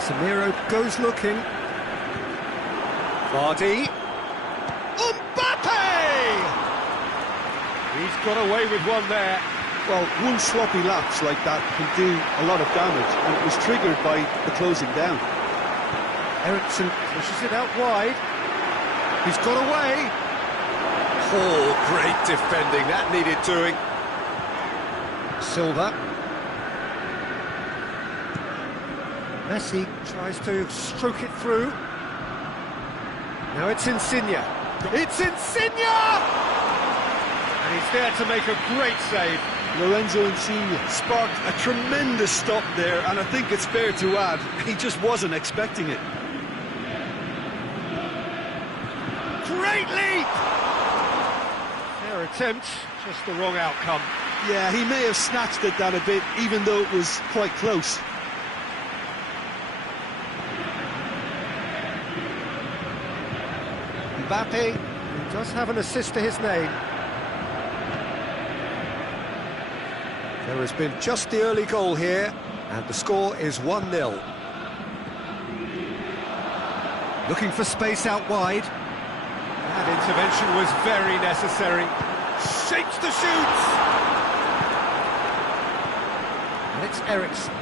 Casemiro goes looking. Vardy. Mbappe! He's got away with one there. Well, one sloppy lapse like that can do a lot of damage, and it was triggered by the closing down. Eriksen pushes it out wide. He's got away. Oh, great defending. That needed doing. Silva. Messi tries to stroke it through. Now it's Insigne. It's Insigne! And he's there to make a great save. Lorenzo Insigne sparked a tremendous stop there, and I think it's fair to add, he just wasn't expecting it. Great leap! Fair attempt, just the wrong outcome. Yeah, he may have snatched at that a bit, even though it was quite close. Mbappe, who does have an assist to his name. There has been just the early goal here, and the score is 1-0. Looking for space out wide. That intervention was very necessary. Shapes the shoots! And it's Eriksen.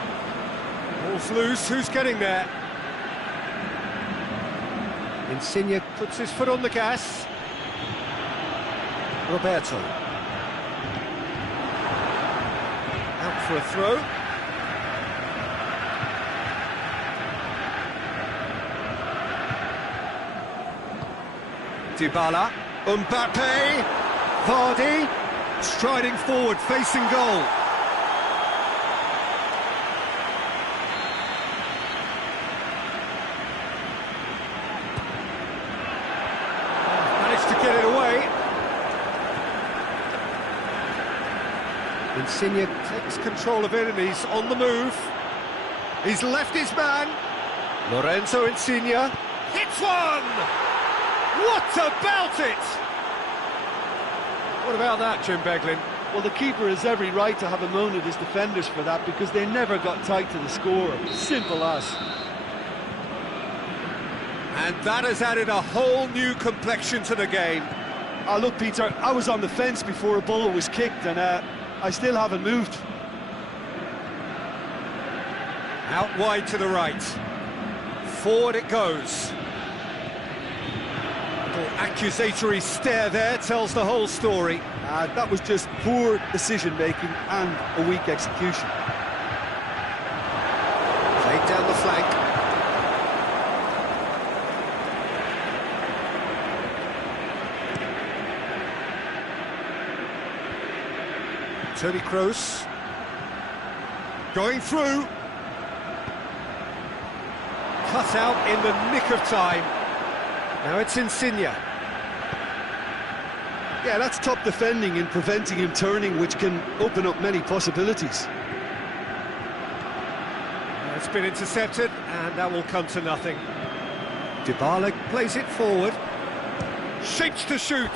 Ball's loose, who's getting there? Insigne puts his foot on the gas. Roberto. Out for a throw. Dybala. Mbappe. Vardy. Striding forward, facing goal. Managed to get it away. Insigne takes control of it and he's on the move. He's left his man. Lorenzo Insigne hits one! What about it? What about that, Jim Beglin? Well, the keeper has every right to have a moan at his defenders for that, because they never got tight to the scorer. Simple as. And that has added a whole new complexion to the game. Oh, look, Peter, I was on the fence before a ball was kicked, and I still haven't moved. Out wide to the right. Forward it goes. Little accusatory stare there tells the whole story. That was just poor decision-making and a weak execution. Played down the flank. Toni Kroos. Going through. Cut out in the nick of time. Now it's Insigne. Yeah, that's top defending and preventing him turning, which can open up many possibilities. It's been intercepted, and that will come to nothing. Dybala plays it forward. Shapes to shoot.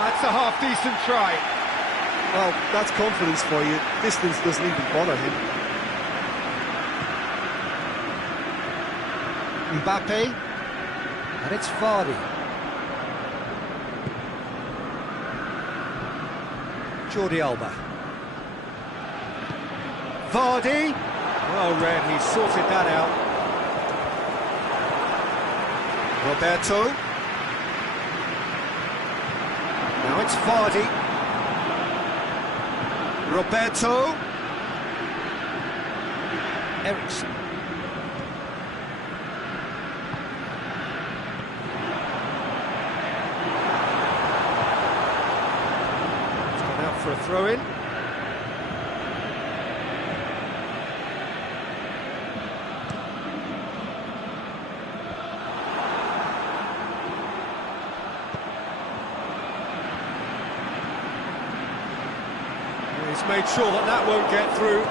That's a half-decent try. Well, that's confidence for you. Distance doesn't even bother him. Mbappe. And it's Vardy. Jordi Alba. Vardy. Well read, he sorted that out. Roberto. Now it's Vardy. Roberto. Eriksen. It's gone out for a throw-in. He's made sure that that won't get through.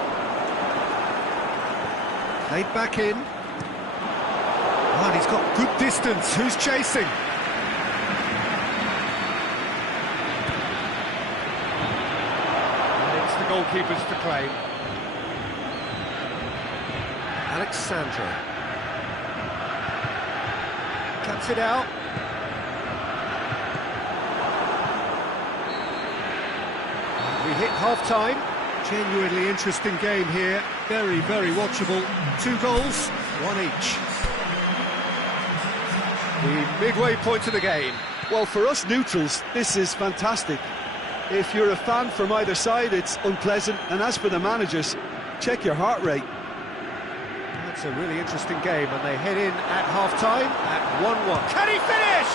Played back in. Oh, and he's got good distance. Who's chasing? And it's the goalkeepers to claim. Alexandro. Cuts it out. We hit half-time. Genuinely interesting game here. Very, very watchable. 2 goals, 1 each. The midway point of the game. Well, for us neutrals, this is fantastic. If you're a fan from either side, it's unpleasant. And as for the managers, check your heart rate. That's a really interesting game, and they head in at half-time at 1-1. Can he finish?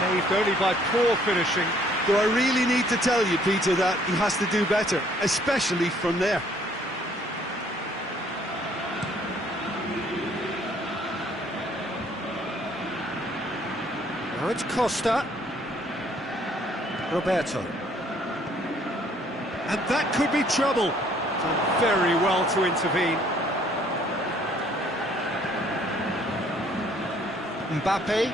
Saved only by poor finishing. Do I really need to tell you, Peter, that he has to do better, especially from there? Now it's Costa. Roberto. And that could be trouble. Done very well to intervene. Mbappe.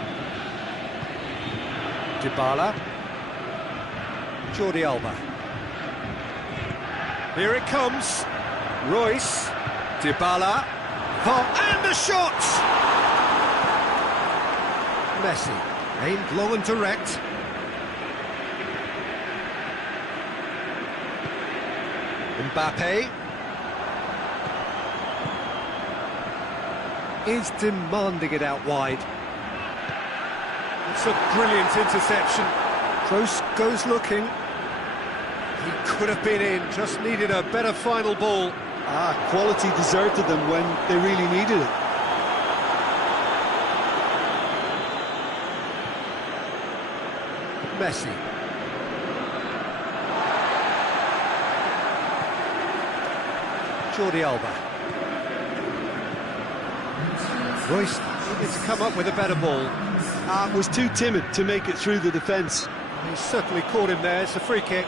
Dybala. Jordi Alba. Here it comes. Royce. Dybala. And the shot! Messi. Aimed low and direct. Mbappe is demanding it out wide. It's a brilliant interception. Kroos goes looking. He could have been in, just needed a better final ball. Quality deserted them when they really needed it. Messi. Jordi Alba. Royce needed to come up with a better ball. Was too timid to make it through the defence. He certainly caught him there. It's a free kick.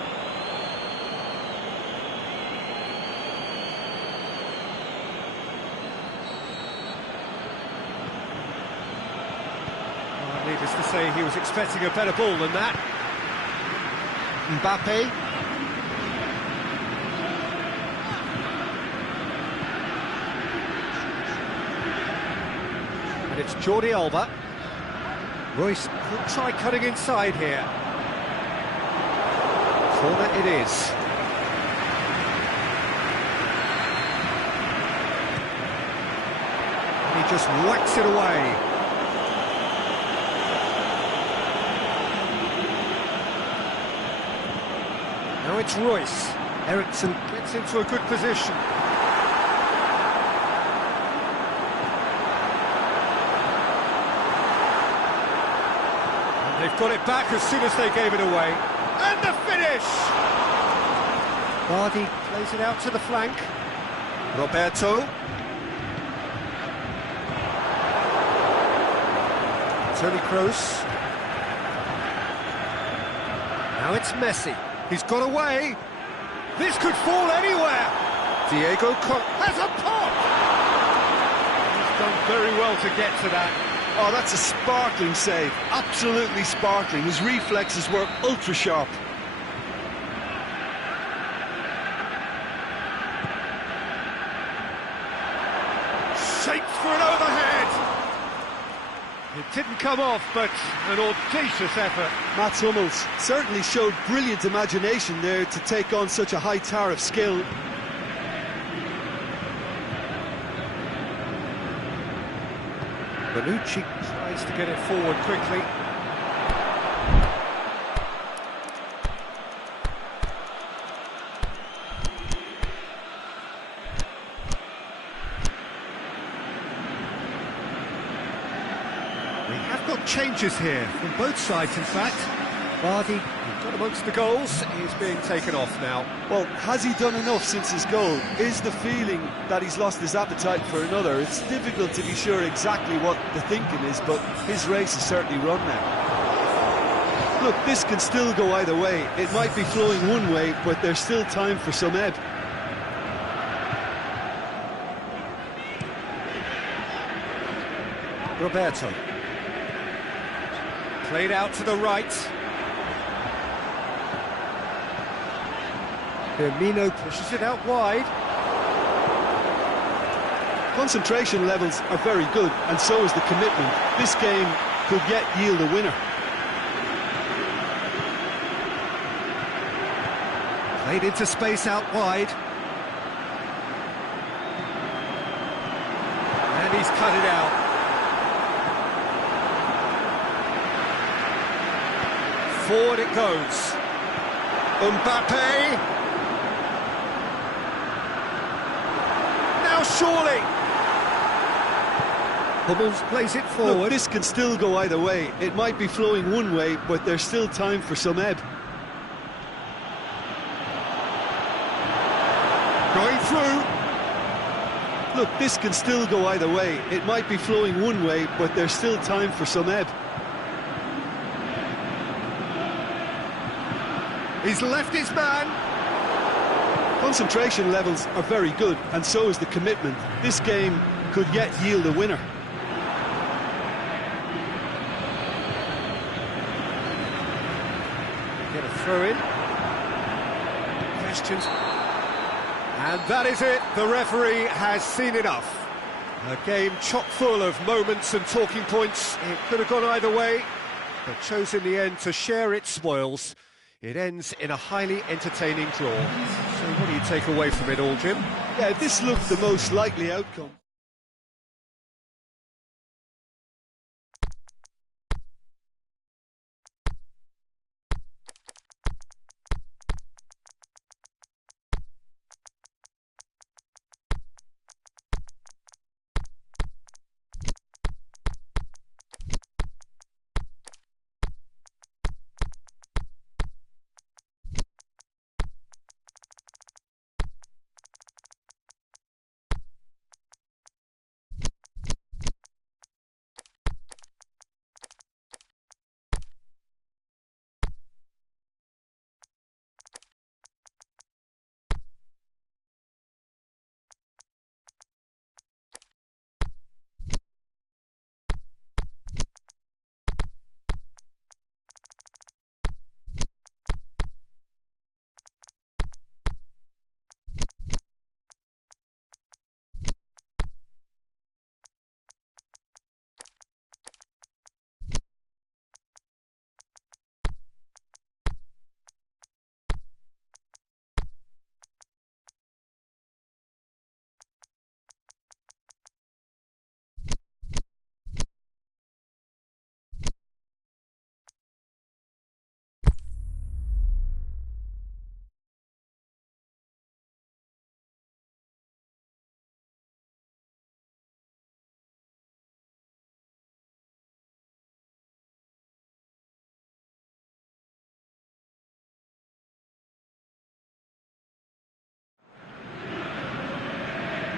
Needless to say, he was expecting a better ball than that. Mbappe. And it's Jordi Alba. Royce could try cutting inside here. Corner it is. And he just whacks it away. Now it's Royce. Eriksson gets into a good position. And they've got it back as soon as they gave it away. And the finish! Vardy plays it out to the flank. Roberto. Toni Kroos. Now it's Messi. He's got away. This could fall anywhere. Diego has a pop. He's done very well to get to that. Oh, that's a sparkling save. Absolutely sparkling. His reflexes were ultra sharp. Shaped for an overhead. It didn't come off, but an audacious effort. Mats Hummels certainly showed brilliant imagination there to take on such a high tower of skill. Bonucci tries to get it forward quickly. We have got changes here from both sides, in fact. Vardy, who got amongst the goals, is being taken off now. Well, has he done enough since his goal? Is the feeling that he's lost his appetite for another? It's difficult to be sure exactly what the thinking is, but his race is certainly run now. Look, this can still go either way. It might be flowing one way, but there's still time for some ebb. Roberto. Played out to the right. Firmino pushes it out wide. Concentration levels are very good, and so is the commitment. This game could yet yield a winner. Played into space out wide. And he's cut it out. Forward it goes. Mbappe. Now surely. Hummels plays it forward. Look, this can still go either way. It might be flowing one way, but there's still time for some ebb. Going through. Look, this can still go either way. It might be flowing one way, but there's still time for some ebb. He's left his man. Concentration levels are very good, and so is the commitment. This game could yet yield a winner. Get a throw in. Questions. And that is it. The referee has seen enough. A game chock full of moments and talking points. It could have gone either way, but chose in the end to share its spoils. It ends in a highly entertaining draw. So what do you take away from it all, Jim? Yeah, this looked the most likely outcome.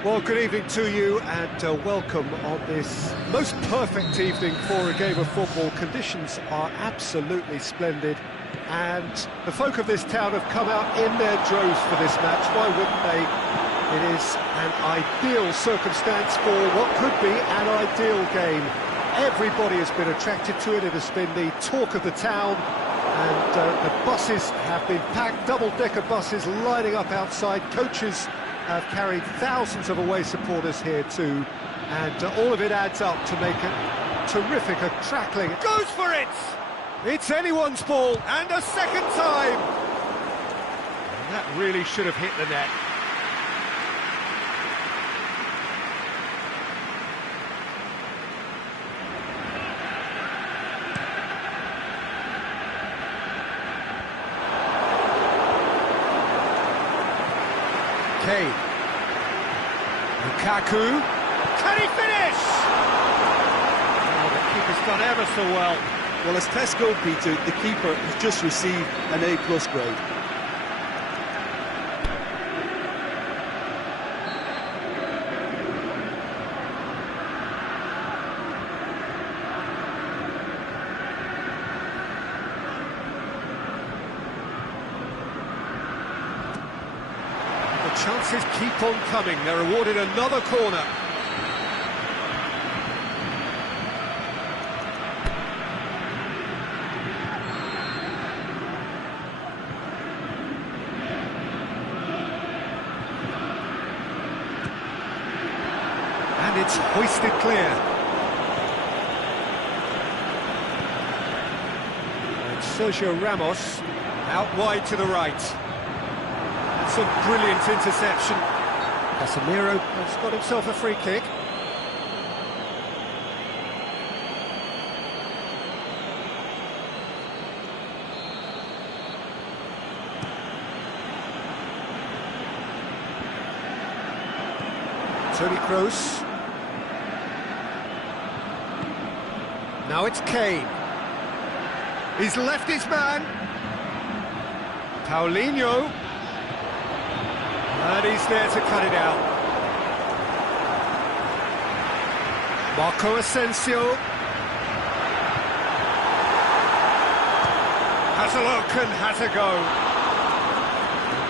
Well, good evening to you and welcome on this most perfect evening for a game of football. Conditions are absolutely splendid and the folk of this town have come out in their droves for this match. Why wouldn't they? It is an ideal circumstance for what could be an ideal game. Everybody has been attracted to it. It has been the talk of the town and the buses have been packed, double-decker buses lining up outside. Coaches have carried thousands of away supporters here too, and all of it adds up to make it terrific, a crackling. Goes for it! It's anyone's ball, and a second time! And that really should have hit the net. Kane. Lukaku. Can he finish? Oh, the keeper's done ever so well. Well, as tests go, Peter, the keeper has just received an A+ grade. Chances keep on coming. They're awarded another corner. It's hoisted clear. And Sergio Ramos out wide to the right. That's a brilliant interception. Casemiro has got himself a free kick. Toni Kroos. Now it's Kane. He's left his man. Paulinho. And he's there to cut it out. Marco Asensio. Has a look and has a go.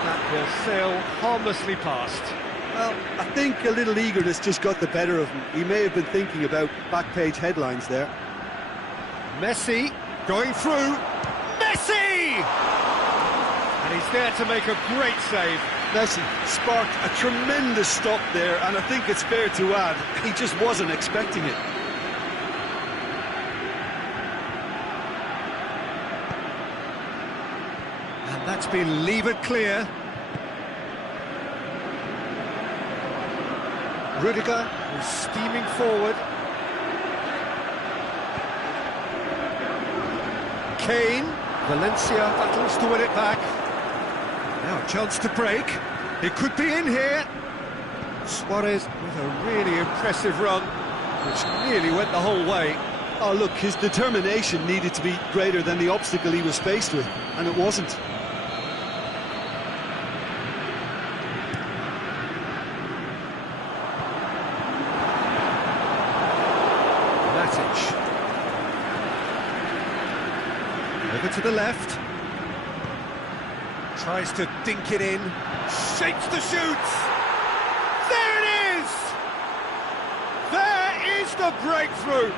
That will sail harmlessly past. Well, I think a little eagerness just got the better of him. He may have been thinking about back-page headlines there. Messi going through. Messi! And he's there to make a great save. Messi sparked a tremendous stop there, and I think it's fair to add, he just wasn't expecting it. And that's been levered clear. Rudiger is steaming forward. Kane, Valencia battles to win it back. Now a chance to break. It could be in here. Suarez with a really impressive run, which nearly went the whole way. Oh look, his determination needed to be greater than the obstacle he was faced with, and it wasn't. Over to the left. Tries to dink it in. Shapes the shoots. There it is! There is the breakthrough!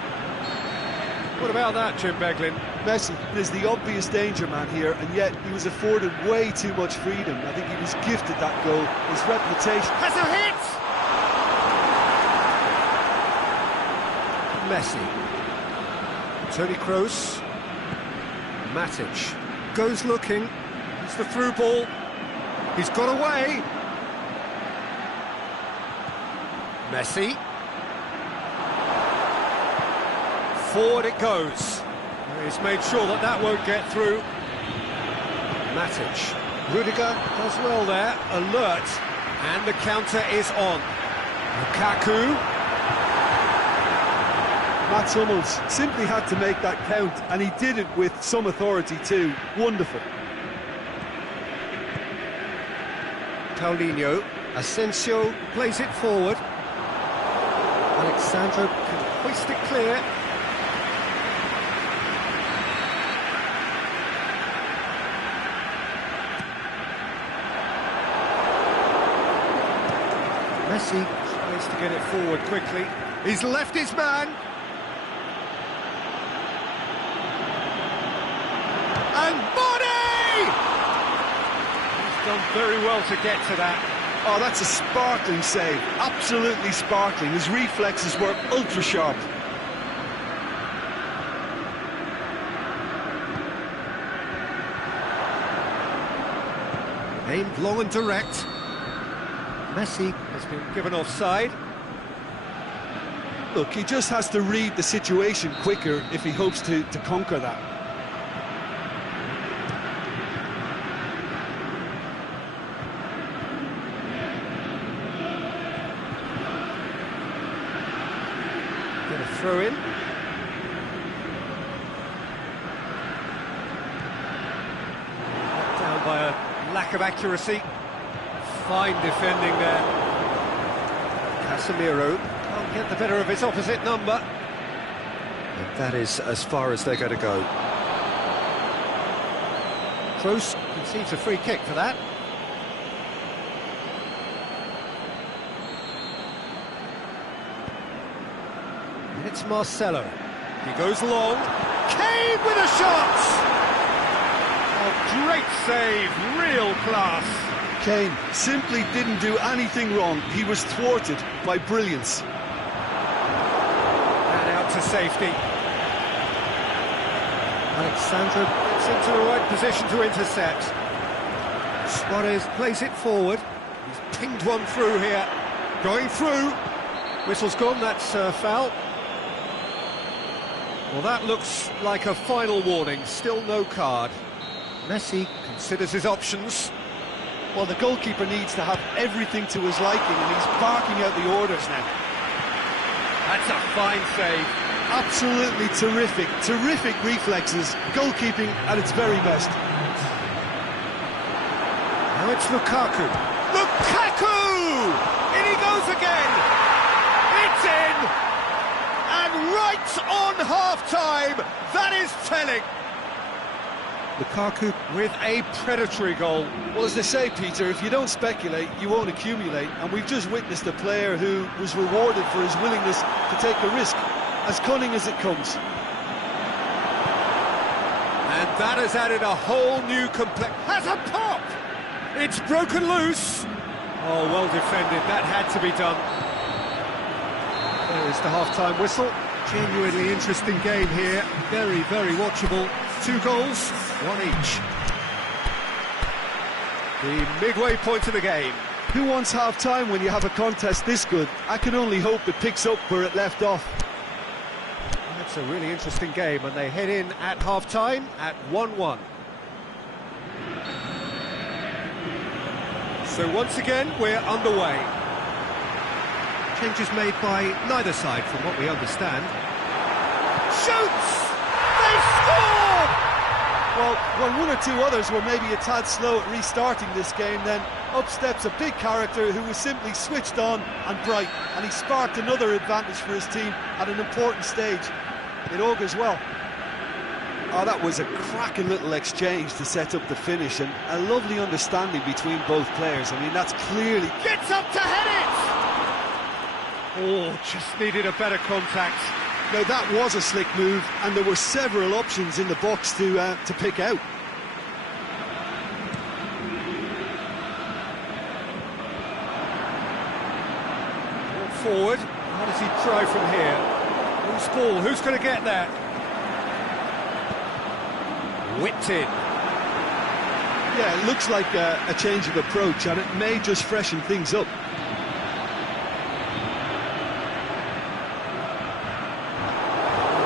What about that, Jim Beglin? Messi is the obvious danger man here, and yet he was afforded way too much freedom. I think he was gifted that goal. His reputation... Has a hit! Messi. Toni Kroos. Matic goes looking. It's the through ball. He's got away. Messi. Forward it goes. He's made sure that that won't get through. Matic. Rudiger does well there. Alert. And the counter is on. Lukaku. Mats Hummels simply had to make that count, and he did it with some authority too. Wonderful. Paulinho. Asensio plays it forward. Alexandro can hoist it clear. Messi tries to get it forward quickly. He's left his man. And Body! He's done very well to get to that. Oh, that's a sparkling save. Absolutely sparkling. His reflexes were ultra sharp. Aimed long and direct. Messi has been given offside. Look, he just has to read the situation quicker if he hopes to conquer that. Get a throw in. Knocked down by a lack of accuracy. Fine defending there. Casemiro can't get the better of his opposite number. And that is as far as they're going to go. Kroos concedes a free kick for that. And it's Marcelo. He goes long. Kane with a shot! A great save, real class. Kane simply didn't do anything wrong. He was thwarted by brilliance. out to safety. Alexandra gets into the right position to intercept. Suarez plays it forward. He's pinged one through here. Going through. Whistle's gone, that's a foul. Well, that looks like a final warning. Still no card. Messi considers his options. Well, the goalkeeper needs to have everything to his liking, and he's barking out the orders now. That's a fine save. Absolutely terrific, terrific reflexes, goalkeeping at its very best. Now it's Lukaku. Lukaku! In he goes again! It's in! And right on half-time, that is telling. Lukaku with a predatory goal. Well, as they say, Peter, if you don't speculate, you won't accumulate, and we've just witnessed a player who was rewarded for his willingness to take a risk, as cunning as it comes. And that has added a whole new has a pop! It's broken loose! Oh, well defended, that had to be done. There's the half-time whistle. Genuinely interesting game here, very, very watchable. 2 goals, 1 each. The midway point of the game. Who wants half-time when you have a contest this good? I can only hope it picks up where it left off. That's a really interesting game, and they head in at half-time at 1-1. So once again, we're underway. Changes made by neither side, from what we understand. Shoots! They score! Well, when one or two others were maybe a tad slow at restarting this game, then up steps a big character who was simply switched on and bright, and he sparked another advantage for his team at an important stage. It augurs well. Oh, that was a cracking little exchange to set up the finish, and a lovely understanding between both players. I mean, that's clearly... Gets up to head it! Oh, just needed a better contact. Now, that was a slick move, and there were several options in the box to pick out. Forward, how does he try from here? Loose ball, who's going to get that? Whipped in. Yeah, it looks like a change of approach, and it may just freshen things up.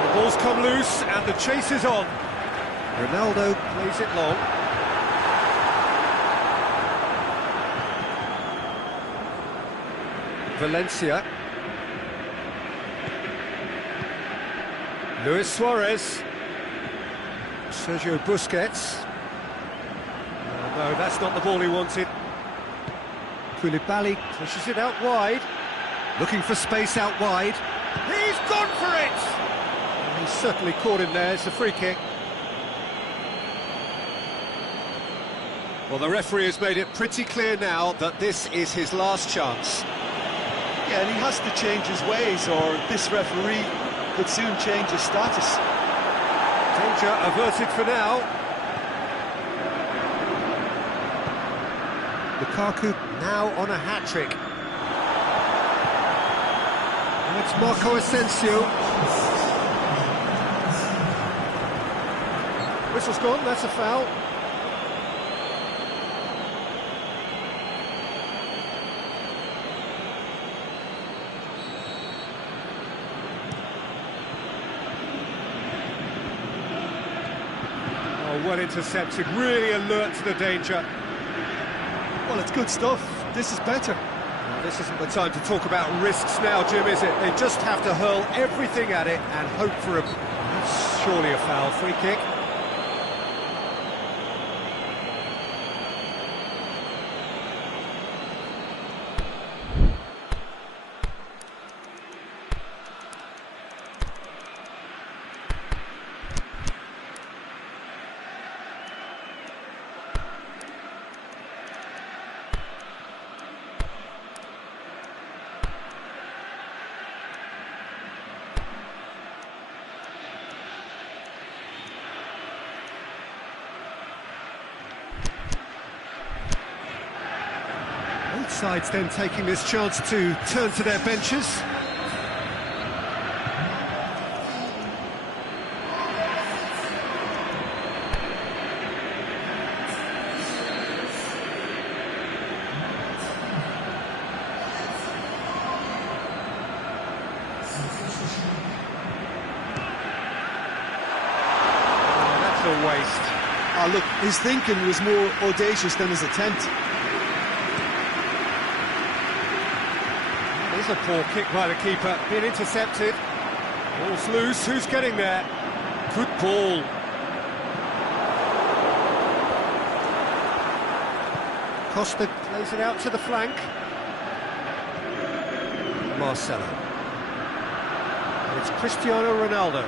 The ball's come loose, and the chase is on. Ronaldo plays it long. Valencia. Luis Suarez. Sergio Busquets. No, that's not the ball he wanted. Koulibaly pushes it out wide. Looking for space out wide. He's gone for it! And he's certainly caught him there. It's a free kick. Well, the referee has made it pretty clear now that this is his last chance. Yeah, and he has to change his ways, or this referee could soon change his status. Danger averted for now. Lukaku now on a hat-trick. And it's Marco Asensio. Whistle's gone, that's a foul. Well intercepted, really alert to the danger. Well, it's good stuff. This is better. Now, this isn't the time to talk about risks now, Jim, is it? They just have to hurl everything at it and hope for a... That's surely a foul. Free kick. Both sides then taking this chance to turn to their benches. Oh, look, his thinking was more audacious than his attempt. There's a poor kick by the keeper, being intercepted. Ball's loose, who's getting there? Good ball. Costa plays it out to the flank. Marcelo. And it's Cristiano Ronaldo.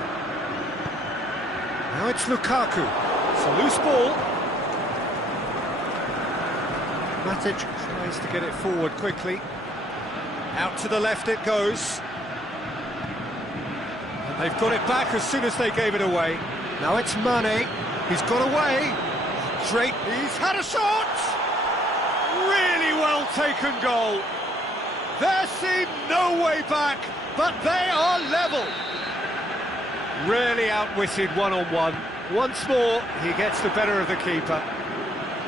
Now it's Lukaku. It's a loose ball. Matic tries to get it forward quickly. Out to the left it goes. And they've got it back as soon as they gave it away. Now it's Mane. He's got away. Drake, he's had a shot! Really well taken goal. There seemed no way back, but they are level. Really outwitted one-on-one. Once more, he gets the better of the keeper.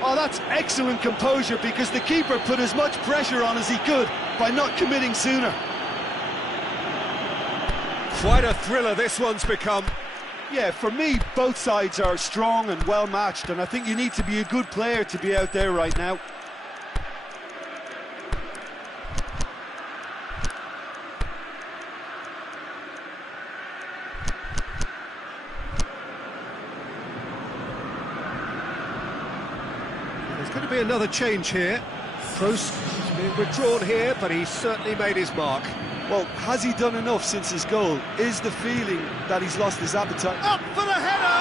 Oh, that's excellent composure, because the keeper put as much pressure on as he could by not committing sooner. Quite a thriller this one's become. Yeah, for me, both sides are strong and well matched, and I think you need to be a good player to be out there right now. There's going to be another change here. Kroos is being withdrawn here, but he's certainly made his mark. Well, has he done enough since his goal? Is the feeling that he's lost his appetite? Up for the header!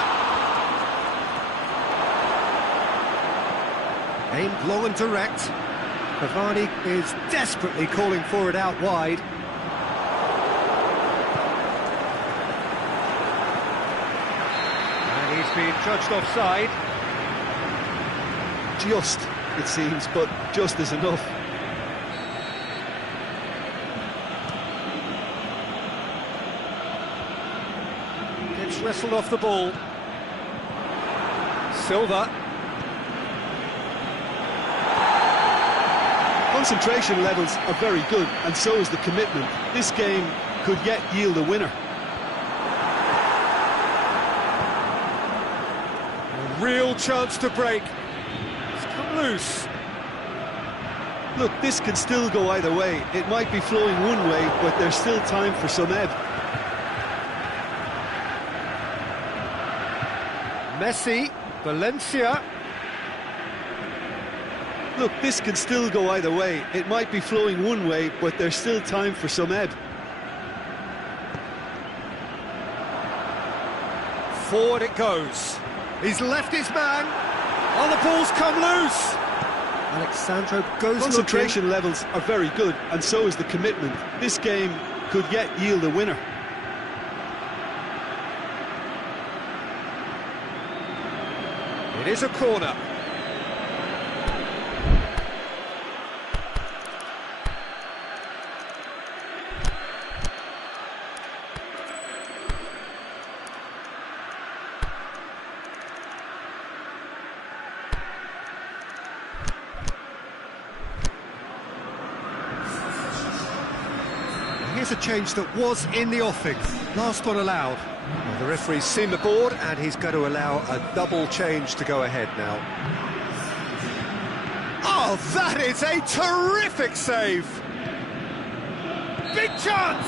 Aimed low and direct. Cavani is desperately calling for it out wide. And he's been judged offside. Just, it seems, but just is enough. Gets wrestled off the ball. Silva. Concentration levels are very good, and so is the commitment. This game could yet yield a winner. A real chance to break. It's come loose. Look, this can still go either way. It might be flowing one way, but there's still time for some ebb. Messi, Valencia. Look, this can still go either way. It might be flowing one way, but there's still time for some ebb. Forward it goes. He's left his man. Oh, the ball's come loose. Alexandro goes Concentration levels are very good, and so is the commitment. This game could yet yield a winner. It is a corner. Here's a change that was in the offing. Last one allowed. Well, the referee's seen the board and he's going to allow a double change to go ahead now. Oh, that is a terrific save! Big chance!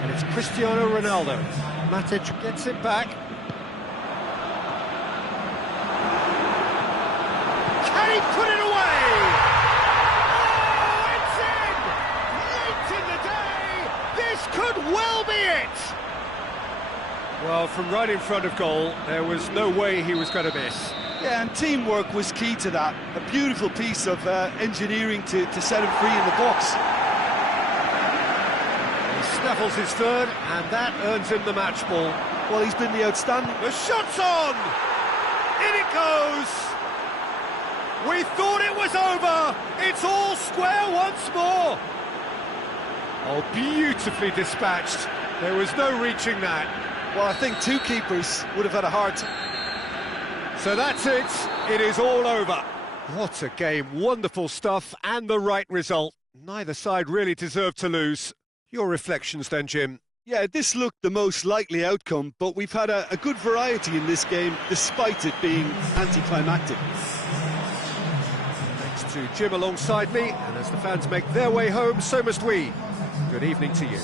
And it's Cristiano Ronaldo. Matic gets it back. Can he put it away? Oh, it's in! Late in the day! This could well be it! Well, from right in front of goal, there was no way he was going to miss. Yeah, and teamwork was key to that. A beautiful piece of engineering to set him free in the box. Snaffles his third, and that earns him the match ball. Well, he's been the outstanding... The shot's on! In it goes! We thought it was over! It's all square once more! Oh, beautifully dispatched. There was no reaching that. Well, I think two keepers would have had a hard time. So that's it. It is all over. What a game. Wonderful stuff and the right result. Neither side really deserved to lose. Your reflections then, Jim? Yeah, this looked the most likely outcome, but we've had a good variety in this game, despite it being anticlimactic. Thanks to Jim alongside me, and as the fans make their way home, so must we. Good evening to you.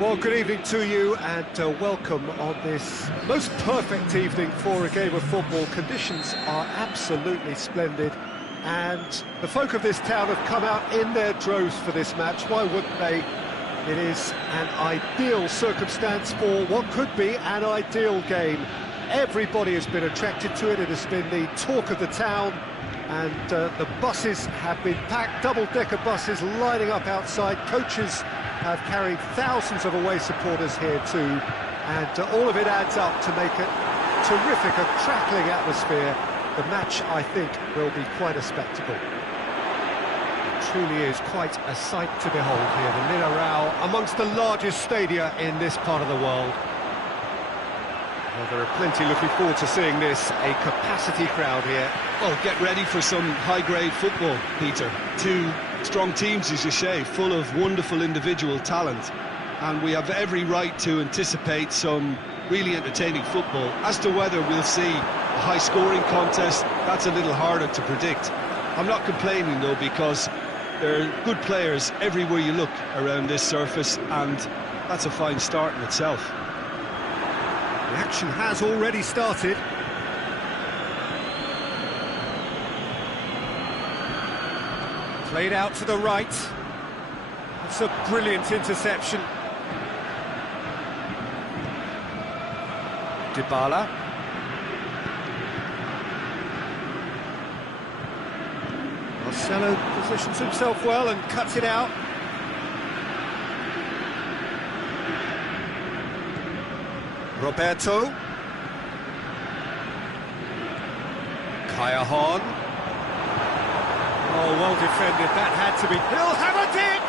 Well, good evening to you and welcome on this most perfect evening for a game of football. Conditions are absolutely splendid and the folk of this town have come out in their droves for this match. Why wouldn't they? It is an ideal circumstance for what could be an ideal game. Everybody has been attracted to it. It has been the talk of the town, and the buses have been packed, double-decker buses lining up outside. Coaches have carried thousands of away supporters here too, and all of it adds up to make it terrific, a crackling atmosphere. The match, I think, will be quite a spectacle. It truly is quite a sight to behold here, the Mineirão, amongst the largest stadia in this part of the world. Well, there are plenty looking forward to seeing this, a capacity crowd here. Well, get ready for some high-grade football, Peter. Two strong teams, as you say, full of wonderful individual talent. And we have every right to anticipate some really entertaining football. As to whether we'll see a high-scoring contest, that's a little harder to predict. I'm not complaining, though, because there are good players everywhere you look around this surface, and that's a fine start in itself. The action has already started. Played out to the right. That's a brilliant interception. Dybala. Marcelo positions himself well and cuts it out. Roberto. Kaya. Oh, well defended, that had to be... He'll have it!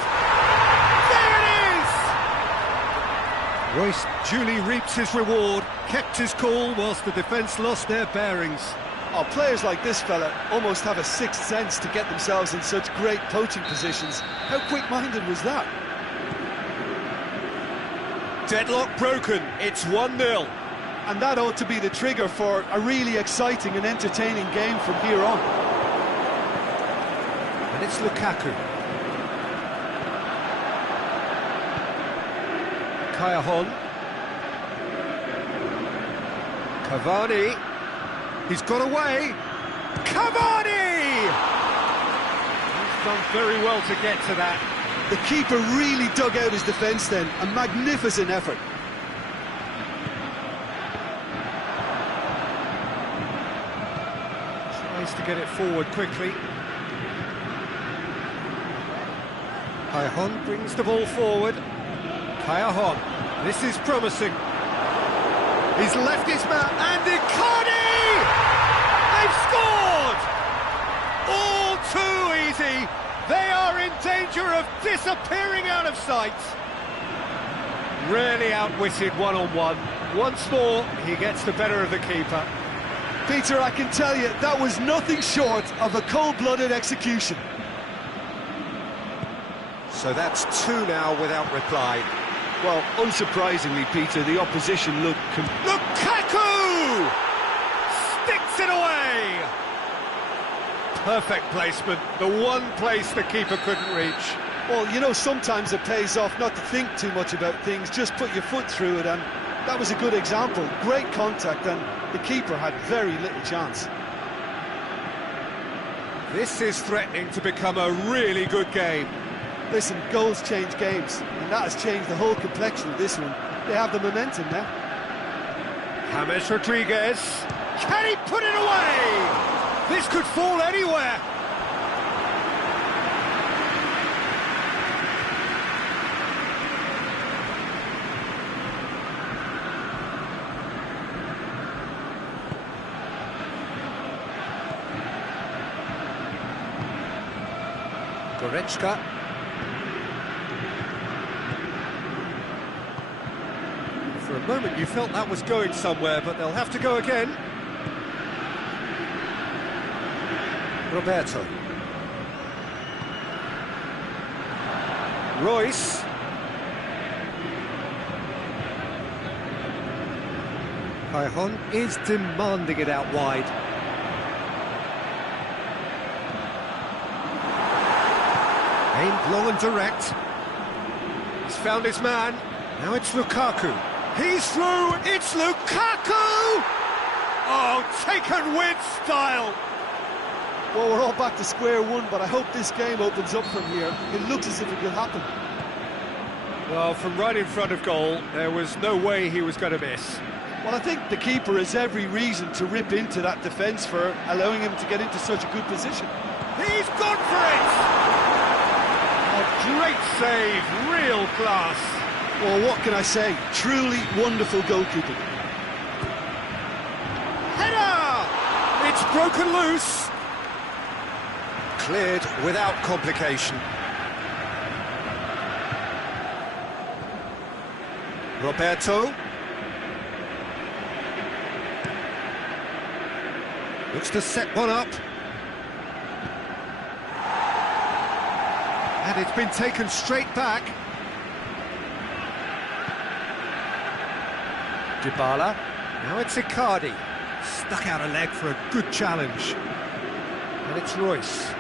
There it is! Royce duly reaps his reward, kept his cool whilst the defence lost their bearings. Oh, players like this fella almost have a sixth sense to get themselves in such great poaching positions. How quick-minded was that? Deadlock broken, it's 1-0. And that ought to be the trigger for a really exciting and entertaining game from here on. And it's Lukaku. Kaya. Cavani. He's got away. Cavani! He's done very well to get to that. The keeper really dug out his defence then. A magnificent effort. Tries to get it forward quickly. Cailhon brings the ball forward. Cailhon, this is promising. He's left his man, and Icardi! They've scored! All too easy. They are in danger of disappearing out of sight. Really outwitted one-on-one. Once more, he gets the better of the keeper. Peter, I can tell you, that was nothing short of a cold-blooded execution. So that's two now without reply. Well, unsurprisingly, Peter, the opposition looked... Lukaku! Sticks it away! Perfect placement, the one place the keeper couldn't reach. Well, you know, sometimes it pays off not to think too much about things, just put your foot through it, and that was a good example. Great contact, and the keeper had very little chance. This is threatening to become a really good game. Listen, goals change games, and that has changed the whole complexion of this one. They have the momentum now. James Rodriguez, can he put it away? This could fall anywhere. Goretzka. For a moment you felt that was going somewhere, but they'll have to go again. Roberto. Royce. Cailhon is demanding it out wide. Aimed long and direct. He's found his man. Now it's Lukaku. He's through. It's Lukaku! Oh, taken with style. Well, we're all back to square one, but I hope this game opens up from here. It looks as if it will happen. Well, from right in front of goal, there was no way he was going to miss. Well, I think the keeper has every reason to rip into that defence for allowing him to get into such a good position. He's gone for it! A great save, real class. Well, what can I say? Truly wonderful goalkeeping. Header! It's broken loose. Cleared without complication. Roberto. Looks to set one up. And it's been taken straight back. Dybala. Now it's Icardi. Stuck out a leg for a good challenge. And it's Royce.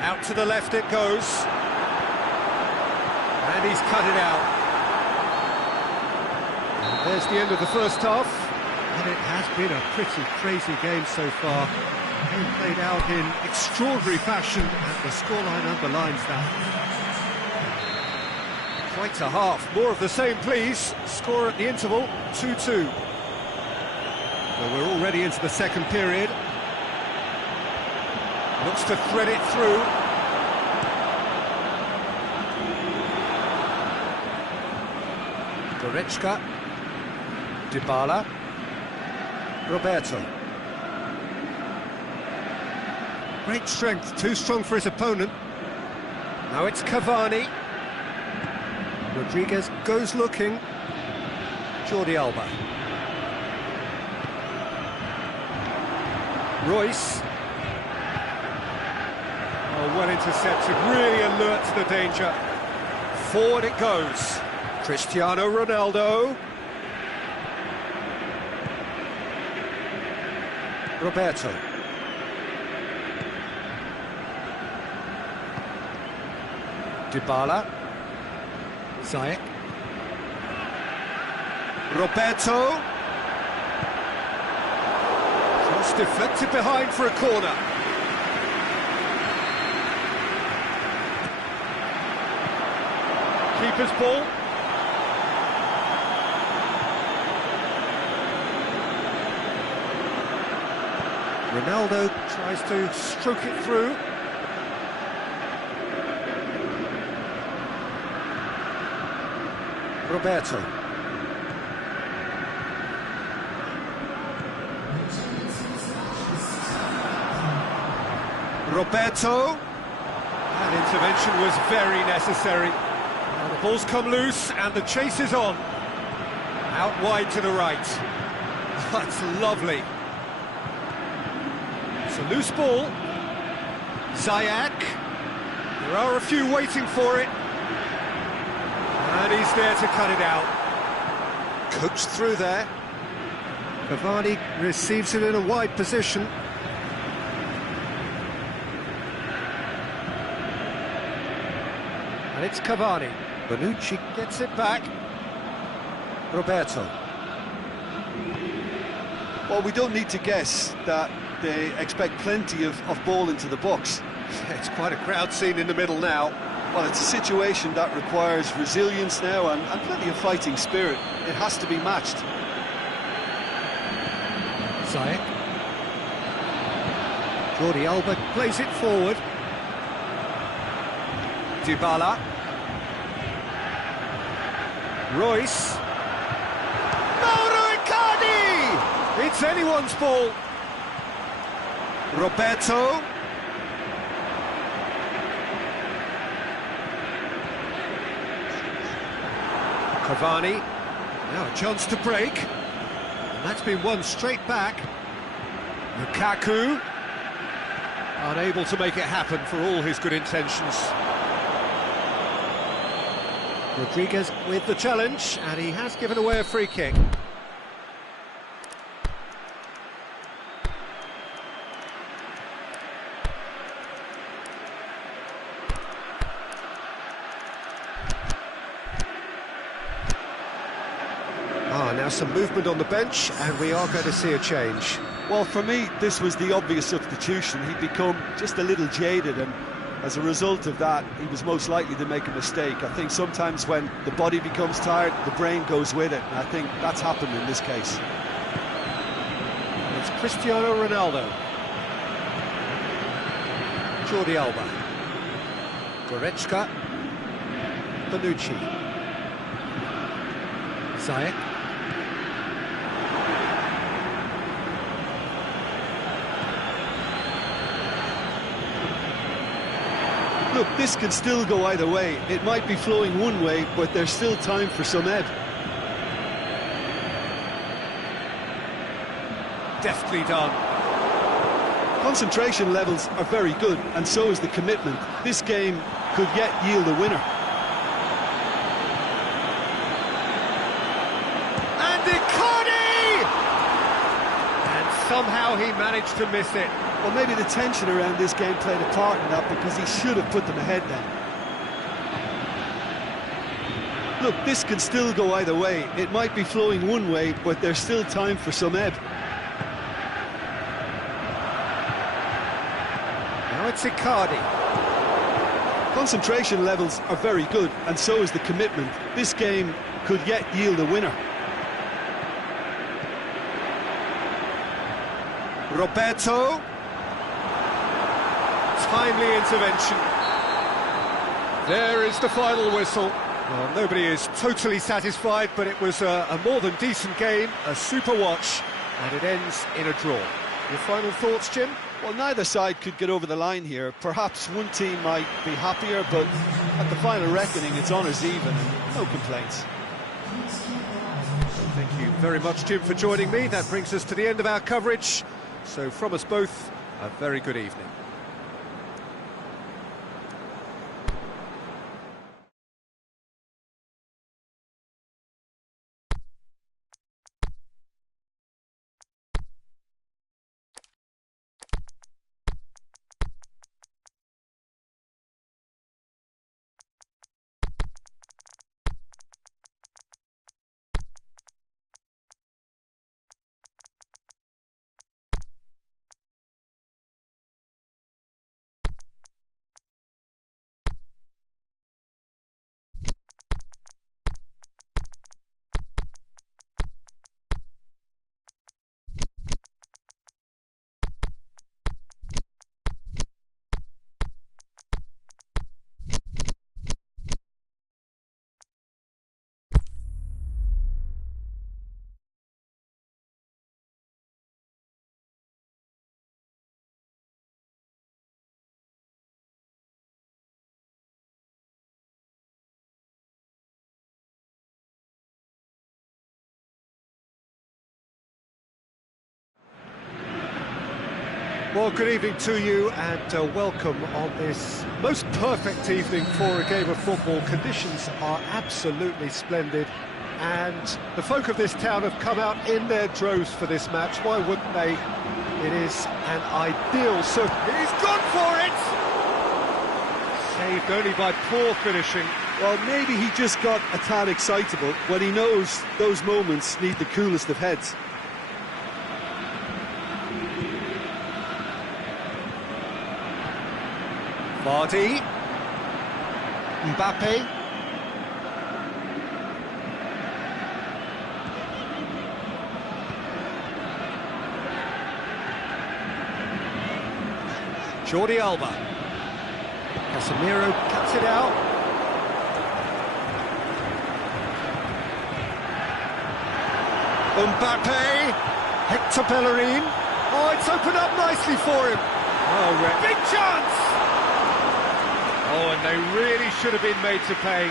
Out to the left it goes. And he's cut it out. And there's the end of the first half. And it has been a pretty crazy game so far. Game played out in extraordinary fashion, and the scoreline underlines that. Quite a half. More of the same, please. Score at the interval, 2-2. Well, we're already into the second period. Looks to thread it through. Goretzka. Dybala. Roberto. Great strength, too strong for his opponent. Now it's Cavani. Rodriguez goes looking. Jordi Alba. Royce. Oh, well intercepted, really alert to the danger. Forward it goes. Cristiano Ronaldo. Roberto. Dybala. Ziyech. Roberto. Cross deflected behind for a corner. Keeper's ball. Ronaldo tries to stroke it through. Roberto. Roberto. That intervention was very necessary. Now the ball's come loose and the chase is on. Out wide to the right. That's lovely. It's a loose ball. Ziyech. There are a few waiting for it. And he's there to cut it out. Coached through there. Cavani receives it in a wide position. And it's Cavani. Bonucci gets it back. Roberto. Well, we don't need to guess that they expect plenty of ball into the box. It's quite a crowd scene in the middle now. Well, it's a situation that requires resilience now and plenty of fighting spirit. It has to be matched. Ziyech. Jordi Alba plays it forward. Dybala. Royce. Mauro Icardi! It's anyone's ball. Roberto. Cavani. Now a chance to break. And that's been won straight back. Lukaku. Unable to make it happen for all his good intentions. Rodriguez with the challenge, and he has given away a free kick. Now some movement on the bench, and we are going to see a change. Well, for me, this was the obvious substitution. He'd become just a little jaded, and as a result of that, he was most likely to make a mistake. I think sometimes when the body becomes tired, the brain goes with it, and I think that's happened in this case. It's Cristiano Ronaldo. Jordi Alba. Goretzka. Bonucci. Ziyech. Look, this can still go either way. It might be flowing one way, but there's still time for some ebb. Deftly done. Concentration levels are very good, and so is the commitment. This game could yet yield a winner. And Icardi! And somehow he managed to miss it. Well, maybe the tension around this game played a part in that, because he should have put them ahead then. Look, this can still go either way. It might be flowing one way, but there's still time for some ebb. Now it's Icardi. Concentration levels are very good, and so is the commitment. This game could yet yield a winner. Roberto. Timely intervention. There is the final whistle. Well, nobody is totally satisfied, but it was a more than decent game, a super watch, and it ends in a draw. Your final thoughts, Jim? Well, neither side could get over the line here. Perhaps one team might be happier, but at the final reckoning, it's honours even, and no complaints. Thank you very much, Jim, for joining me. That brings us to the end of our coverage. So from us both, a very good evening. Well, good evening to you and welcome on this most perfect evening for a game of football. Conditions are absolutely splendid and the folk of this town have come out in their droves for this match. Why wouldn't they? It is an ideal He's gone for it! Saved only by poor finishing. Well, maybe he just got a tad excitable when he knows those moments need the coolest of heads. Vardy, Mbappe, Jordi Alba, Casemiro cuts it out. Mbappe, Hector Bellerin. Oh, it's opened up nicely for him. Oh, big chance! Oh, and they really should have been made to pay.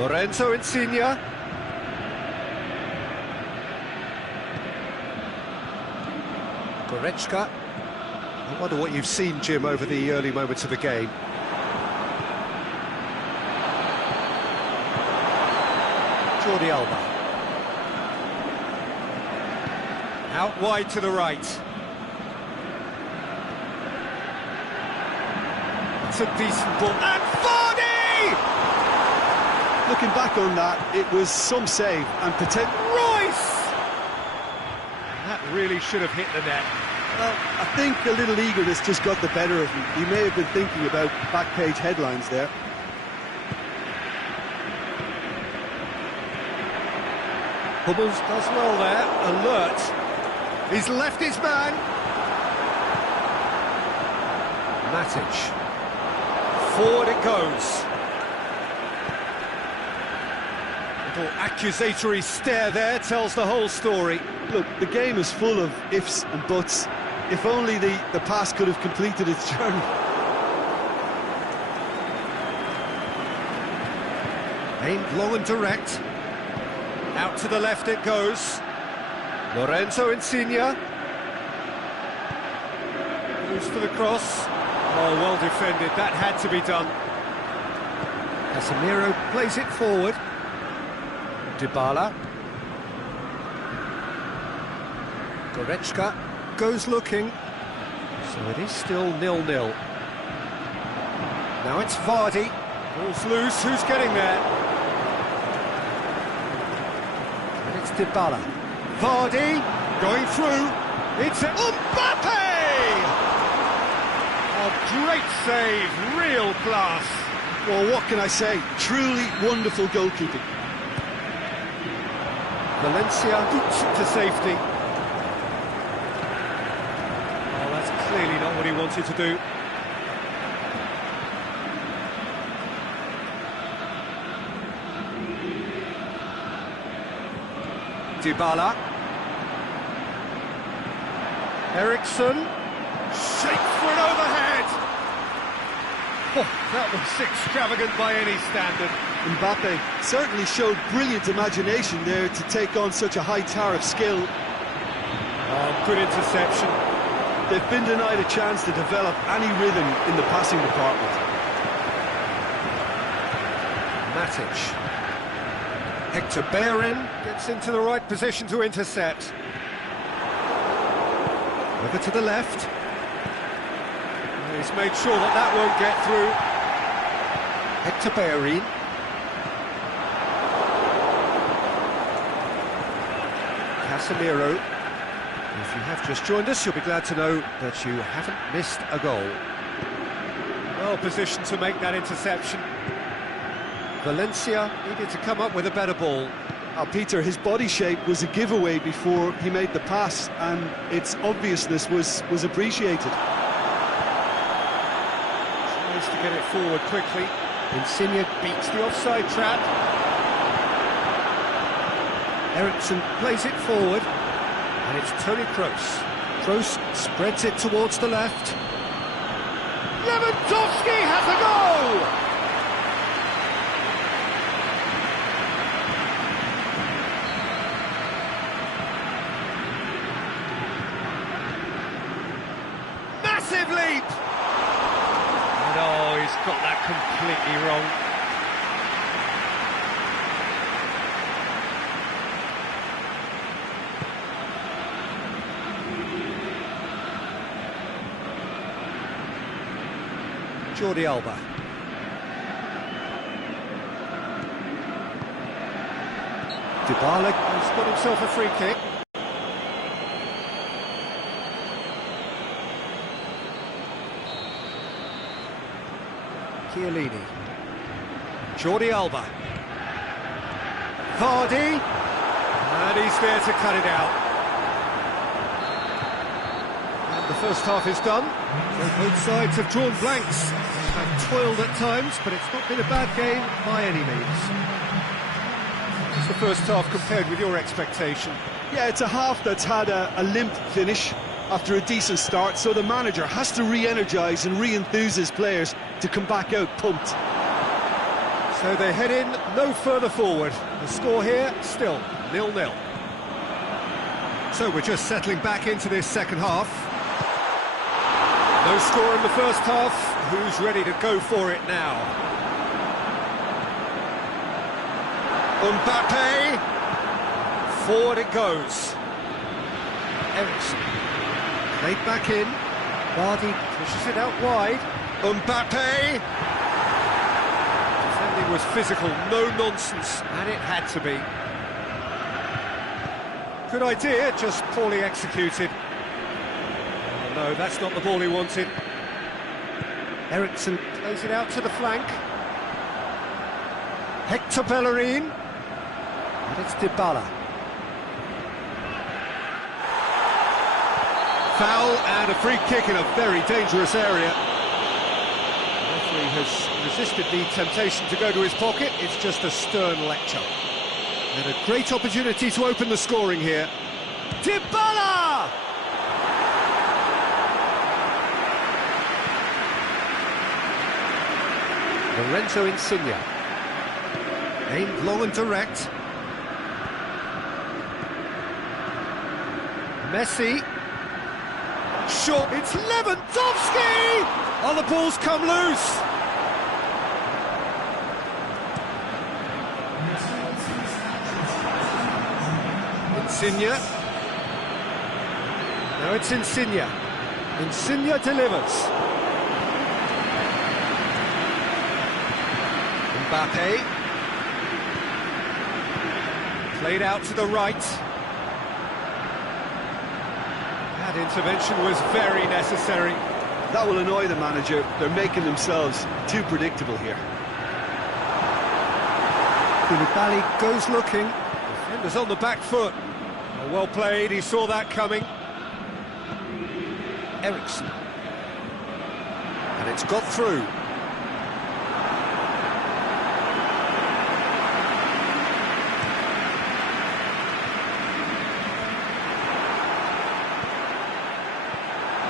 Lorenzo Insigne. Goretzka. I wonder what you've seen, Jim, over the early moments of the game. Jordi Alba. Out wide to the right. It's a decent ball. And Vardy! Looking back on that, it was some save and potential. Royce! That really should have hit the net. Well, I think a little eagerness just got the better of him. He may have been thinking about back page headlines there. Hummels does well there, alert. He's left his man. Matic. Forward it goes. Little accusatory stare there tells the whole story. Look, the game is full of ifs and buts. If only the pass could have completed its journey. Aimed long and direct. Out to the left it goes. Lorenzo Insigne. Moves for the cross. Oh, well defended. That had to be done. Casemiro plays it forward. Dybala. Goretzka goes looking. So it is still 0-0. Now it's Vardy. Ball's loose. Who's getting there? It's Dybala. Vardy going through. It's Mbappe! A great save, real class. Well, what can I say? Truly wonderful goalkeeping. Valencia to safety. Oh, that's clearly not what he wanted to do. Dybala. Eriksson. Shaped for an overhead. Oh, that was extravagant by any standard. Mbappe certainly showed brilliant imagination there to take on such a high tower of skill. Oh, good interception. They've been denied a chance to develop any rhythm in the passing department. Matic. Hector Bellerin gets into the right position to intercept. Over to the left. He's made sure that that won't get through. Hector Bellerin. Casemiro. If you have just joined us, you'll be glad to know that you haven't missed a goal. Well positioned to make that interception. Valencia needed to come up with a better ball. Peter, his body shape was a giveaway before he made the pass, and its obviousness was appreciated. Tries to get it forward quickly. Insigne beats the offside trap. Eriksson plays it forward, and it's Toni Kroos. Kroos spreads it towards the left. Lewandowski has a goal! Massive leap! And oh, he's got that completely wrong. Jordi Alba. Dybala has got himself a free kick. Chiellini. Jordi Alba. Vardy. And he's there to cut it out. And the first half is done. So both sides have drawn blanks. Have toiled at times, but it's not been a bad game by any means. It's the first half compared with your expectation. Yeah, it's a half that's had a limp finish after a decent start, so the manager has to re-energise and re-enthuse his players to come back out pumped. So they head in no further forward. The score here, still 0-0. So we're just settling back into this second half. No score in the first half. Who's ready to go for it now? Mbappe. Forward it goes. Eriksen. Played back in. Vardy pushes it out wide. Mbappe. Defending was physical, no nonsense, and it had to be. Good idea, just poorly executed. Oh, no, that's not the ball he wanted. Eriksen plays it out to the flank. Hector Bellerin. And it's Dybala. Foul and a free kick in a very dangerous area. The referee has resisted the temptation to go to his pocket. It's just a stern lecture. And a great opportunity to open the scoring here. Dybala! Lorenzo Insigne. Aimed long and direct. Messi. Short. It's Lewandowski! Oh, the ball's come loose. Insigne. Now it's Insigne. Insigne delivers. Mbappe. Played out to the right. That intervention was very necessary. That will annoy the manager. They're making themselves too predictable here. Koulibaly goes looking. Defender's on the back foot. Oh, well played, he saw that coming. Eriksen. And it's got through.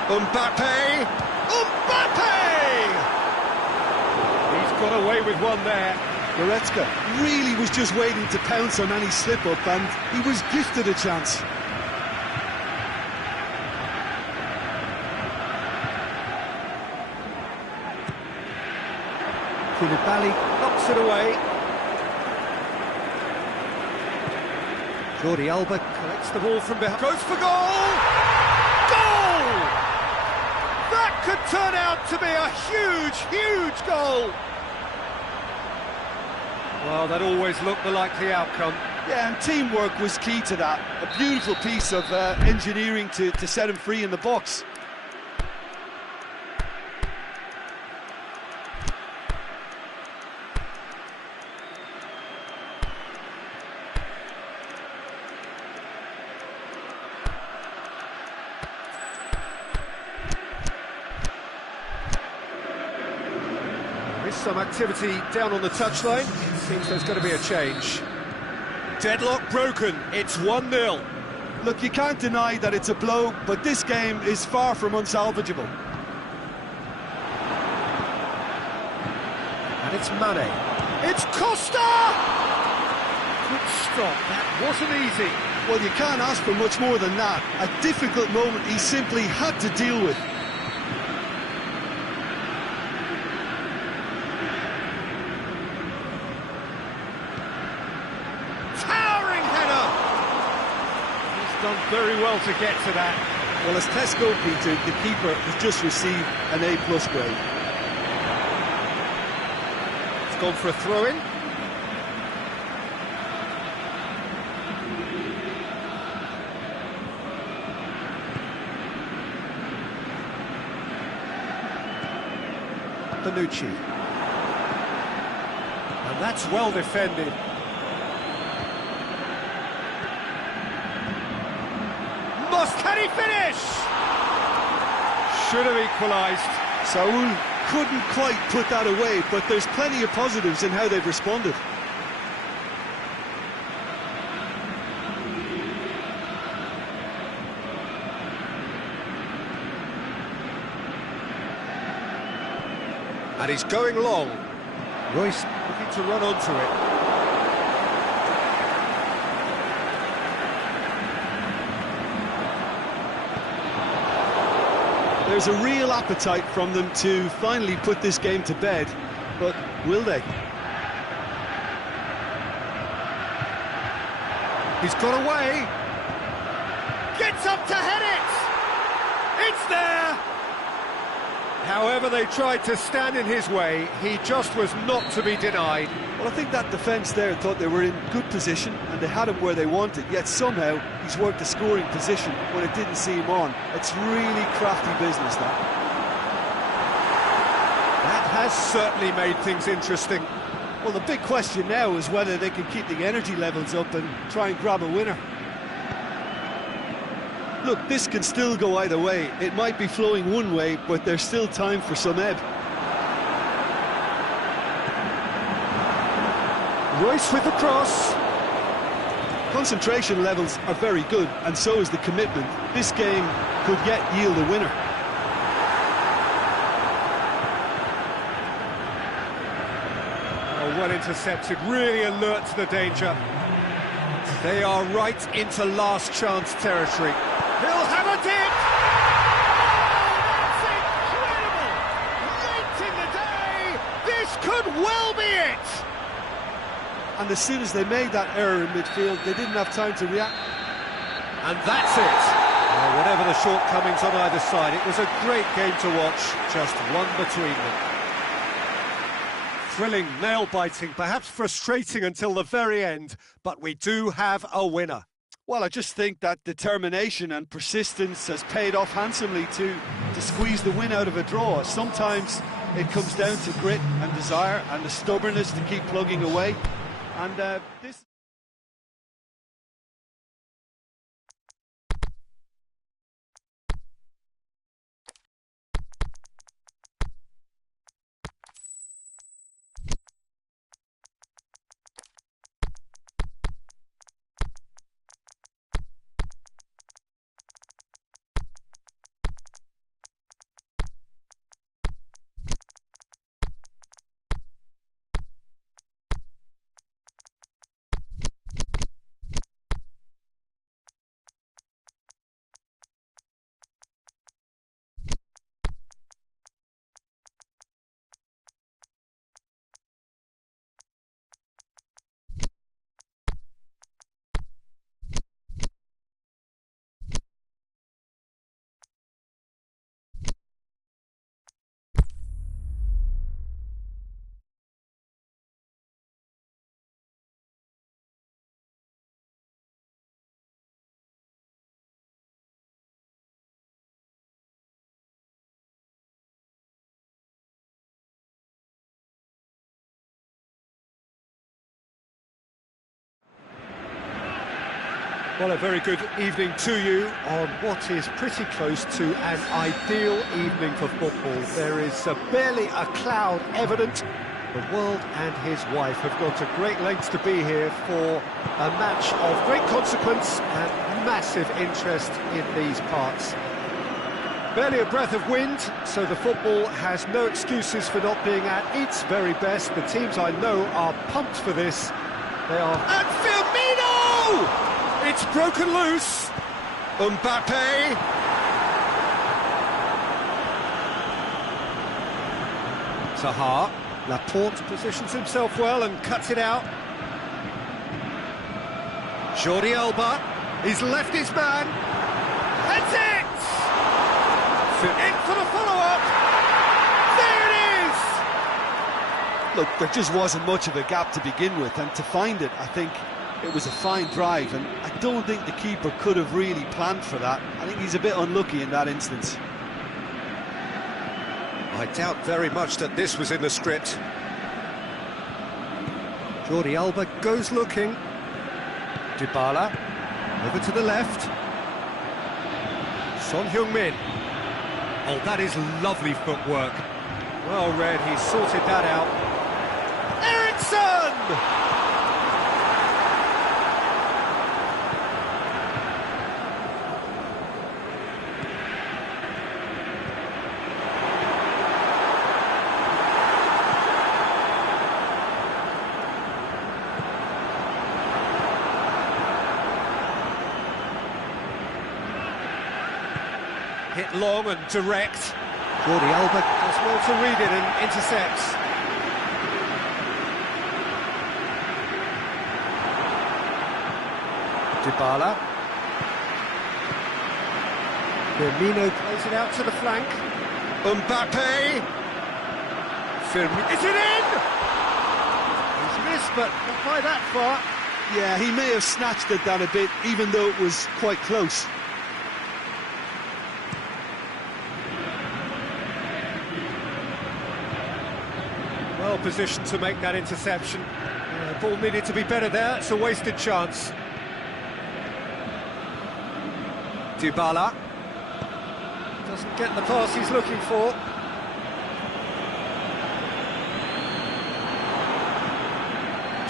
Mbappe! Mbappe! He's got away with one there. Goretzka really was just waiting to pounce on any slip-up, and he was gifted a chance. Koulibaly knocks it away. Jordi Alba collects the ball from behind. Goes for goal! Goal! That could turn out to be a huge, huge goal. Well, that always looked the likely outcome. Yeah, and teamwork was key to that. A beautiful piece of engineering to set him free in the box. Some activity down on the touchline. It seems there's going to be a change. Deadlock broken. It's 1-0. Look, you can't deny that it's a blow, but this game is far from unsalvageable. It's Mane. It's Costa! Good stop, that wasn't easy. Well, you can't ask for much more than that. A difficult moment he simply had to deal with. Towering header! He's done very well to get to that. Well, as tests go, Peter, the keeper has just received an A+ grade. It's gone for a throw-in. Bonucci. And that's well defended. Can he finish? Should have equalised. Saul couldn't quite put that away, but there's plenty of positives in how they've responded. And he's going long. Royce looking to run onto it. There's a real appetite from them to finally put this game to bed, but will they? He's got away. Gets up to head it. It's there. However they tried to stand in his way, he just was not to be denied. Well, I think that defence there thought they were in good position and they had him where they wanted, yet somehow he's worked a scoring position when it didn't seem on. It's really crafty business, that. That has certainly made things interesting. Well, the big question now is whether they can keep the energy levels up and try and grab a winner. Look, this can still go either way. It might be flowing one way, but there's still time for some ebb. Royce with the cross. Concentration levels are very good, and so is the commitment. This game could yet yield a winner. Oh, well intercepted, really alert to the danger. They are right into last chance territory. He'll have a dip! Oh, that's incredible! Late in the day, this could well be it! And as soon as they made that error in midfield, they didn't have time to react. And that's it! Whatever the shortcomings on either side, it was a great game to watch, just one between them. Thrilling, nail-biting, perhaps frustrating until the very end, but we do have a winner. Well, I just think that determination and persistence has paid off handsomely to squeeze the win out of a draw. Sometimes it comes down to grit and desire and the stubbornness to keep plugging away. And this... Well, a very good evening to you on what is pretty close to an ideal evening for football. There is barely a cloud evident. The world and his wife have gone to great lengths to be here for a match of great consequence and massive interest in these parts. Barely a breath of wind, so the football has no excuses for not being at its very best. The teams I know are pumped for this. They are... And Firmino! It's broken loose. Mbappe. Zaha. Laporte positions himself well and cuts it out. Jordi Alba. He's left his man. That's it! In for the follow-up. There it is! Look, there just wasn't much of a gap to begin with, and to find it, I think it was a fine drive, and I don't think the keeper could have really planned for that. I think he's a bit unlucky in that instance. I doubt very much that this was in the script. Jordi Alba goes looking. Dybala, over to the left. Son Heung-min. Oh, that is lovely footwork. Well read, he sorted that out. Eriksen! Hit long and direct. Jordi Alba does well to read it and intercepts. Dybala. Firmino plays it out to the flank. Mbappe. Firmino. Is it in? He's missed, but not by that far. Yeah, he may have snatched it down a bit, even though it was quite close. Well positioned to make that interception. Ball needed to be better there, it's a wasted chance. Dybala doesn't get the pass he's looking for.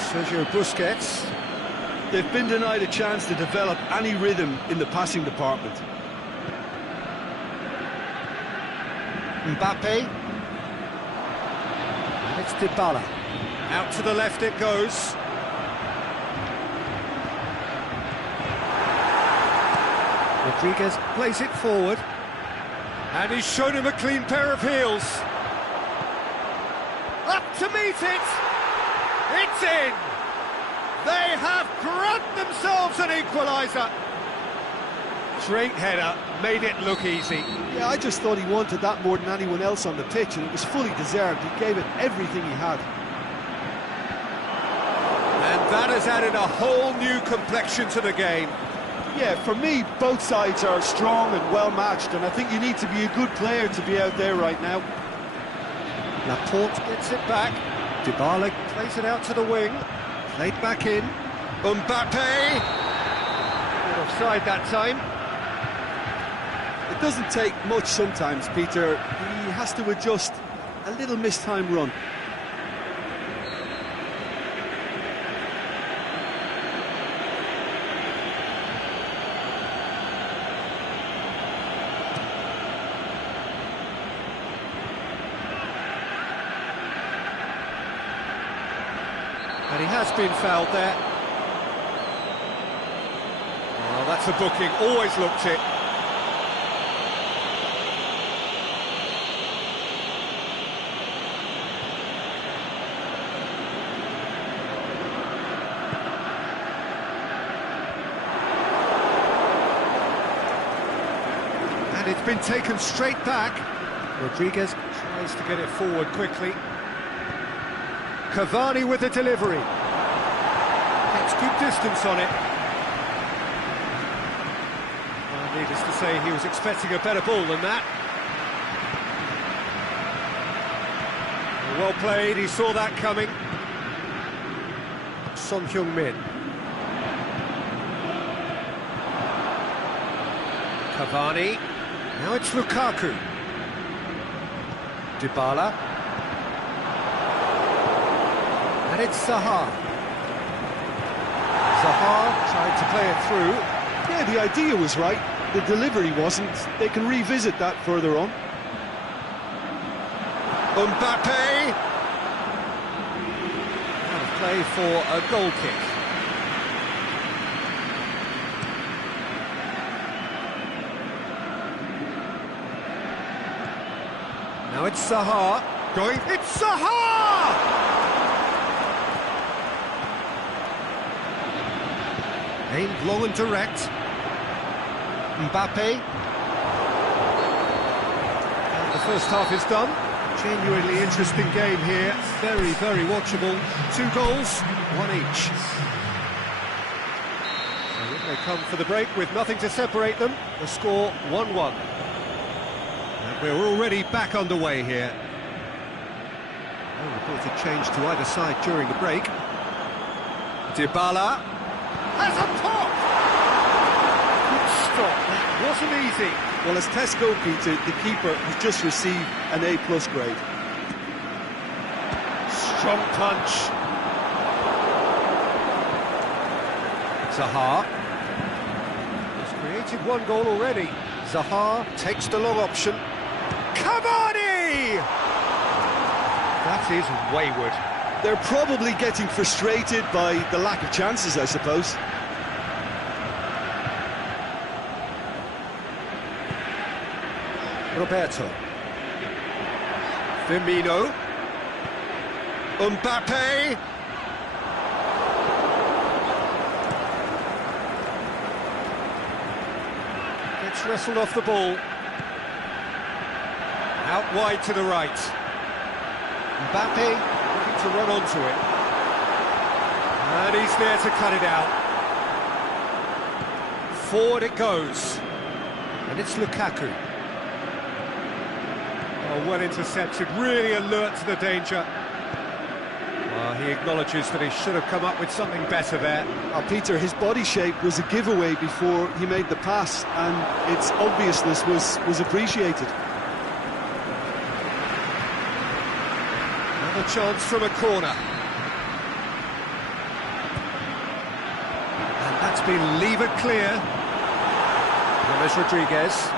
Sergio Busquets. They've been denied a chance to develop any rhythm in the passing department. Mbappe. It's Dybala. Out to the left it goes. Rodriguez plays it forward. And he's shown him a clean pair of heels. Up to meet it. It's in. They have grabbed themselves an equaliser. Straight header, made it look easy. Yeah, I just thought he wanted that more than anyone else on the pitch, and it was fully deserved. He gave it everything he had. And that has added a whole new complexion to the game. Yeah, for me, both sides are strong and well-matched, and I think you need to be a good player to be out there right now. Laporte gets it back. Dybala plays it out to the wing. Played back in. Mbappe! Not offside that time. It doesn't take much sometimes, Peter. He has to adjust a little mistimed run. And he has been fouled there. Well, that's a booking. Always looked it. And it's been taken straight back. Rodriguez tries to get it forward quickly. Cavani with the delivery. Gets good distance on it. Well, needless to say, he was expecting a better ball than that. Well played, he saw that coming. Son Heung-min. Cavani. Now it's Lukaku. Dybala. And it's Zaha. Zaha tried to play it through. Yeah, the idea was right. the delivery wasn't. They can revisit that further on. Mbappe! Out of play for a goal kick. Now it's Zaha going. It's Zaha! Aimed long and direct. Mbappe. And the first half is done. Genuinely interesting game here. Very, very watchable. 2 goals, 1 each. So in they come for the break with nothing to separate them. The score 1-1. And we're already back underway here. No reported change to either side during the break. Dybala has a pop! Good stop, that wasn't easy. Well, as Test goalkeeper, the keeper has just received an A+ grade. Strong punch. Zaha. He's created 1 goal already. Zaha takes the long option. Cavani! That is wayward. They're probably getting frustrated by the lack of chances, I suppose. Roberto. Firmino. Mbappe. Gets wrestled off the ball. Out wide to the right. Mbappe looking to run onto it. And he's there to cut it out. Forward it goes. And it's Lukaku. Oh, well intercepted, really alert to the danger. He acknowledges that he should have come up with something better there. Peter, his body shape was a giveaway before he made the pass, and its obviousness was appreciated. Another chance from a corner. And that's been levered clear. James Rodriguez.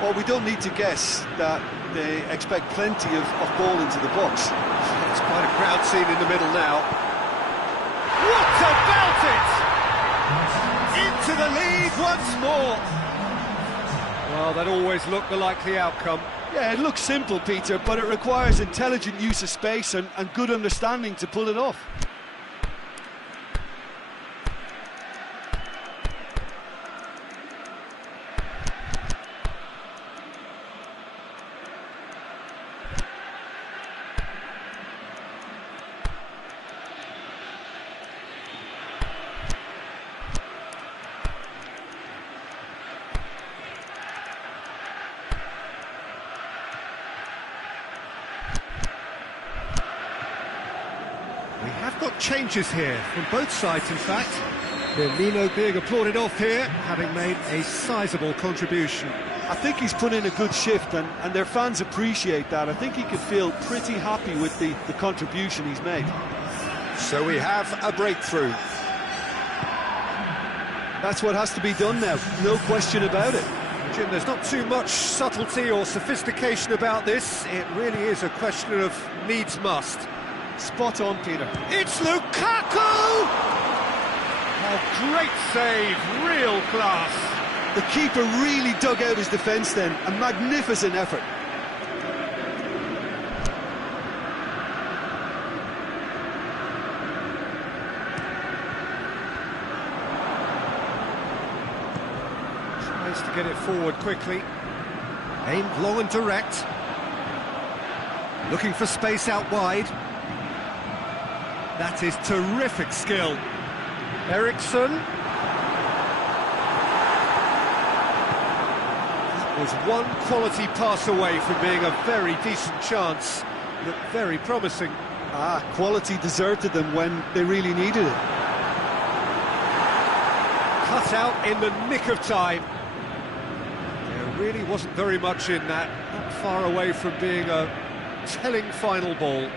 Well, we don't need to guess that they expect plenty of ball into the box. It's quite a crowd scene in the middle now. What about it? Into the lead once more. Well, that always looked the likely outcome. Yeah, it looks simple, Peter, but it requires intelligent use of space and good understanding to pull it off. We have got changes here from both sides, in fact. Firmino being applauded off here, having made a sizable contribution. I think he's put in a good shift, and their fans appreciate that. I think he can feel pretty happy with the contribution he's made. So we have a breakthrough. That's what has to be done now, no question about it. Jim, there's not too much subtlety or sophistication about this. It really is a question of needs must. Spot on, Peter. It's Lukaku! Oh, great save, real class. The keeper really dug out his defence then, a magnificent effort. Tries to get it forward quickly. Aimed long and direct. Looking for space out wide. That is terrific skill. Eriksson. That was one quality pass away from being a very decent chance. Looked very promising. Quality deserted them when they really needed it. Cut out in the nick of time. There really wasn't very much in that. Not far away from being a telling final ball.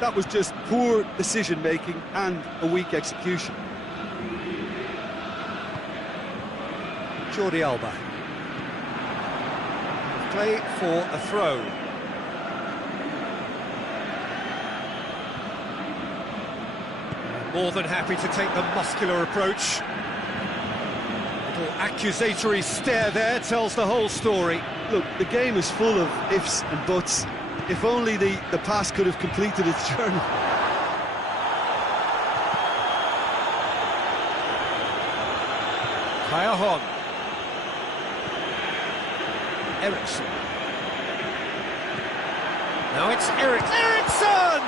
That was just poor decision-making and a weak execution. Jordi Alba. Play for a throw. More than happy to take the muscular approach. Little accusatory stare there tells the whole story. Look, the game is full of ifs and buts. If only the pass could have completed its journey. Kaya Eriksson. Now it's Eriksson!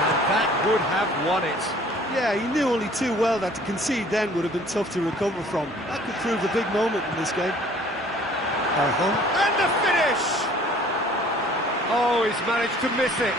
And that would have won it. Yeah, he knew only too well that to concede then would have been tough to recover from. That could prove a big moment in this game. And the finish! Oh, he's managed to miss it.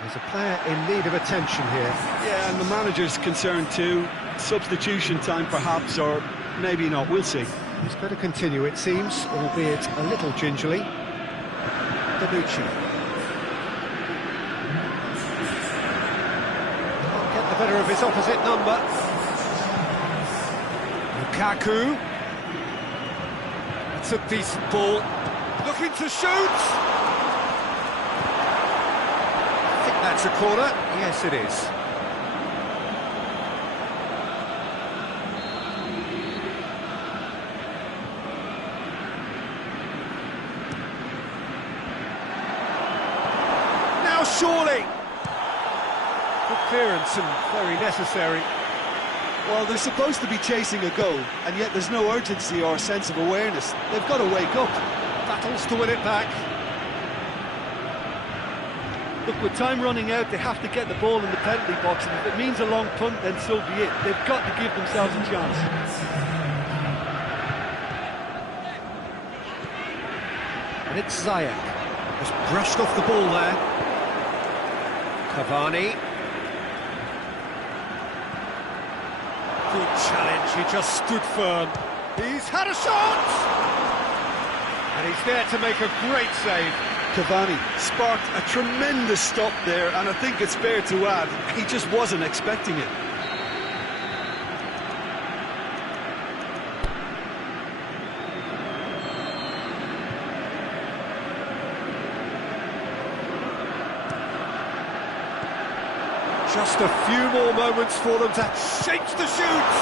There's a player in need of attention here. Yeah, and the manager's concerned too. Substitution time perhaps, or maybe not, we'll see. He's got to continue, it seems, albeit a little gingerly. Danucci. Can't get the better of his opposite number. Lukaku. It's a decent ball. Looking to shoot! That's a corner. Yes, it is. Now surely. Good clearance and very necessary. Well, they're supposed to be chasing a goal, and yet there's no urgency or sense of awareness. They've got to wake up. Battles to win it back. Look, with time running out, they have to get the ball in the penalty box, and if it means a long punt, then so be it. They've got to give themselves a chance. And it's Ziyech. Just brushed off the ball there. Cavani. Good challenge, he just stood firm. He's had a shot! And he's there to make a great save. Cavani sparked a tremendous stop there, and I think it's fair to add, he just wasn't expecting it. Just a few more moments for them to shake the shoots.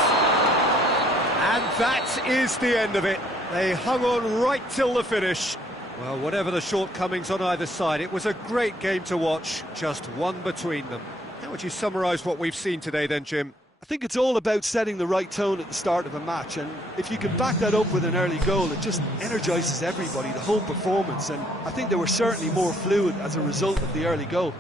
And that is the end of it. They hung on right till the finish. Well, whatever the shortcomings on either side, it was a great game to watch, just one between them. How would you summarise what we've seen today then, Jim? I think it's all about setting the right tone at the start of a match, and if you can back that up with an early goal, it just energises everybody, the whole performance, and I think they were certainly more fluid as a result of the early goal.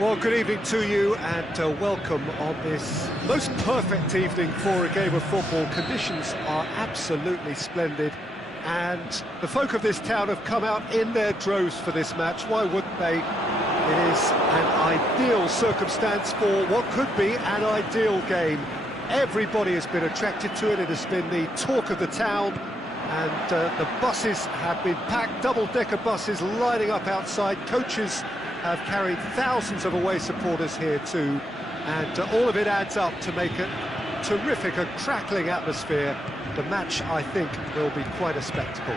Well, good evening to you and welcome on this most perfect evening for a game of football. Conditions are absolutely splendid. and the folk of this town have come out in their droves for this match. Why wouldn't they? It is an ideal circumstance for what could be an ideal game. Everybody has been attracted to it. It has been the talk of the town, and the buses have been packed, double-decker buses lining up outside. Coaches have carried thousands of away supporters here too, and all of it adds up to make it terrific, a crackling atmosphere. The match, I think, will be quite a spectacle.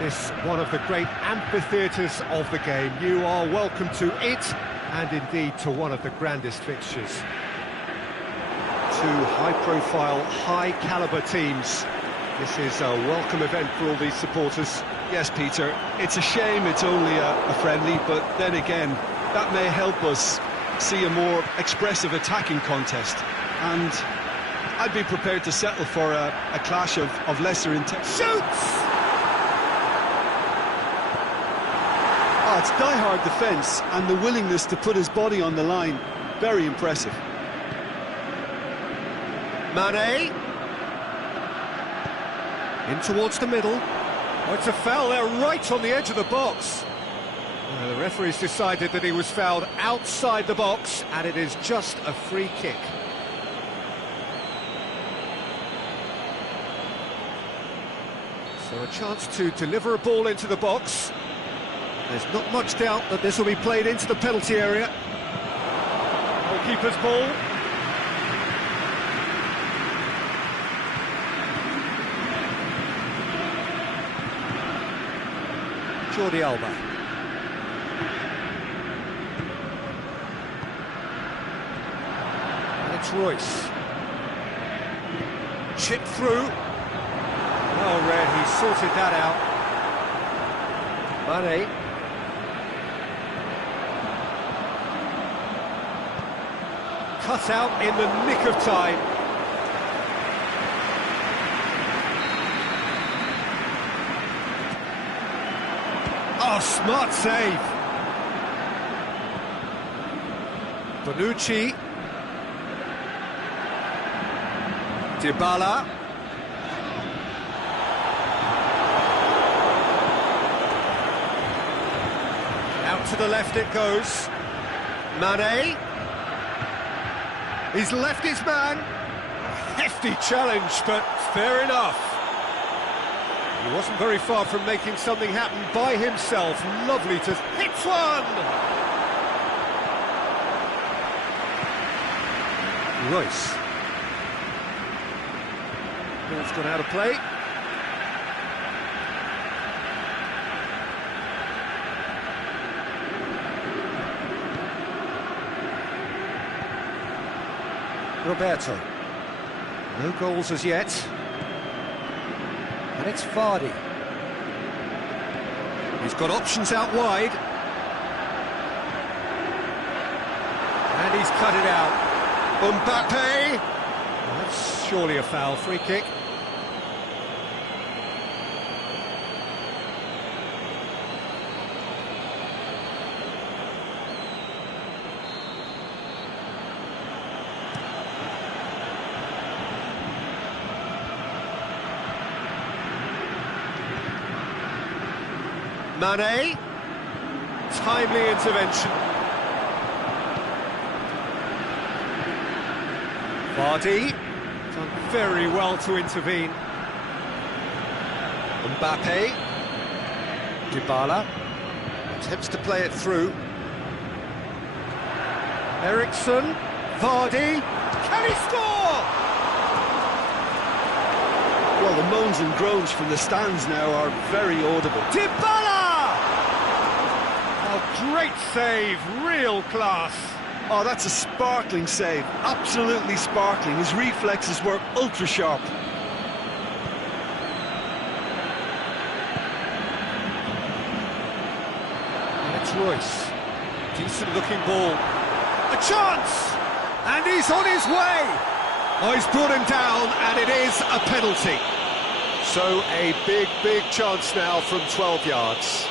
This one of the great amphitheatres of the game. You are welcome to it, and indeed to one of the grandest fixtures. Two high-profile, high-caliber teams. This is a welcome event for all these supporters. Yes, Peter, it's a shame it's only a friendly, but then again, that may help us see a more expressive attacking contest. And I'd be prepared to settle for a clash of lesser intent. Shoots! Oh, it's die-hard defence and the willingness to put his body on the line. Very impressive. Mane. In towards the middle. Oh, it's a foul there, right on the edge of the box. The referee's decided that he was fouled outside the box, and it is just a free kick. So a chance to deliver a ball into the box. There's not much doubt that this will be played into the penalty area. Goalkeeper's ball. Jordi Alba. And it's Royce. Chip through. Well read, he sorted that out. Mane. Cut out in the nick of time. Oh, smart save. Bonucci. Dybala. Out to the left it goes. Mane. He's left his man. Hefty challenge, but fair enough. He wasn't very far from making something happen by himself. Lovely to hit one! Royce. Ball's gone out of play. Roberto. No goals as yet. And it's Vardy. He's got options out wide. And he's cut it out. Mbappe! Well, that's surely a foul. Free kick. Mane, timely intervention. Vardy, done very well to intervene. Mbappe, Dybala, attempts to play it through. Eriksen, Vardy, can he score? Well, the moans and groans from the stands now are very audible. Dybala! Great save, real class. Oh, that's a sparkling save, absolutely sparkling. His reflexes were ultra sharp. And it's Royce. Decent looking ball. A chance! And he's on his way! Oh, he's brought him down, and it is a penalty. So a big, big chance now from 12 yards.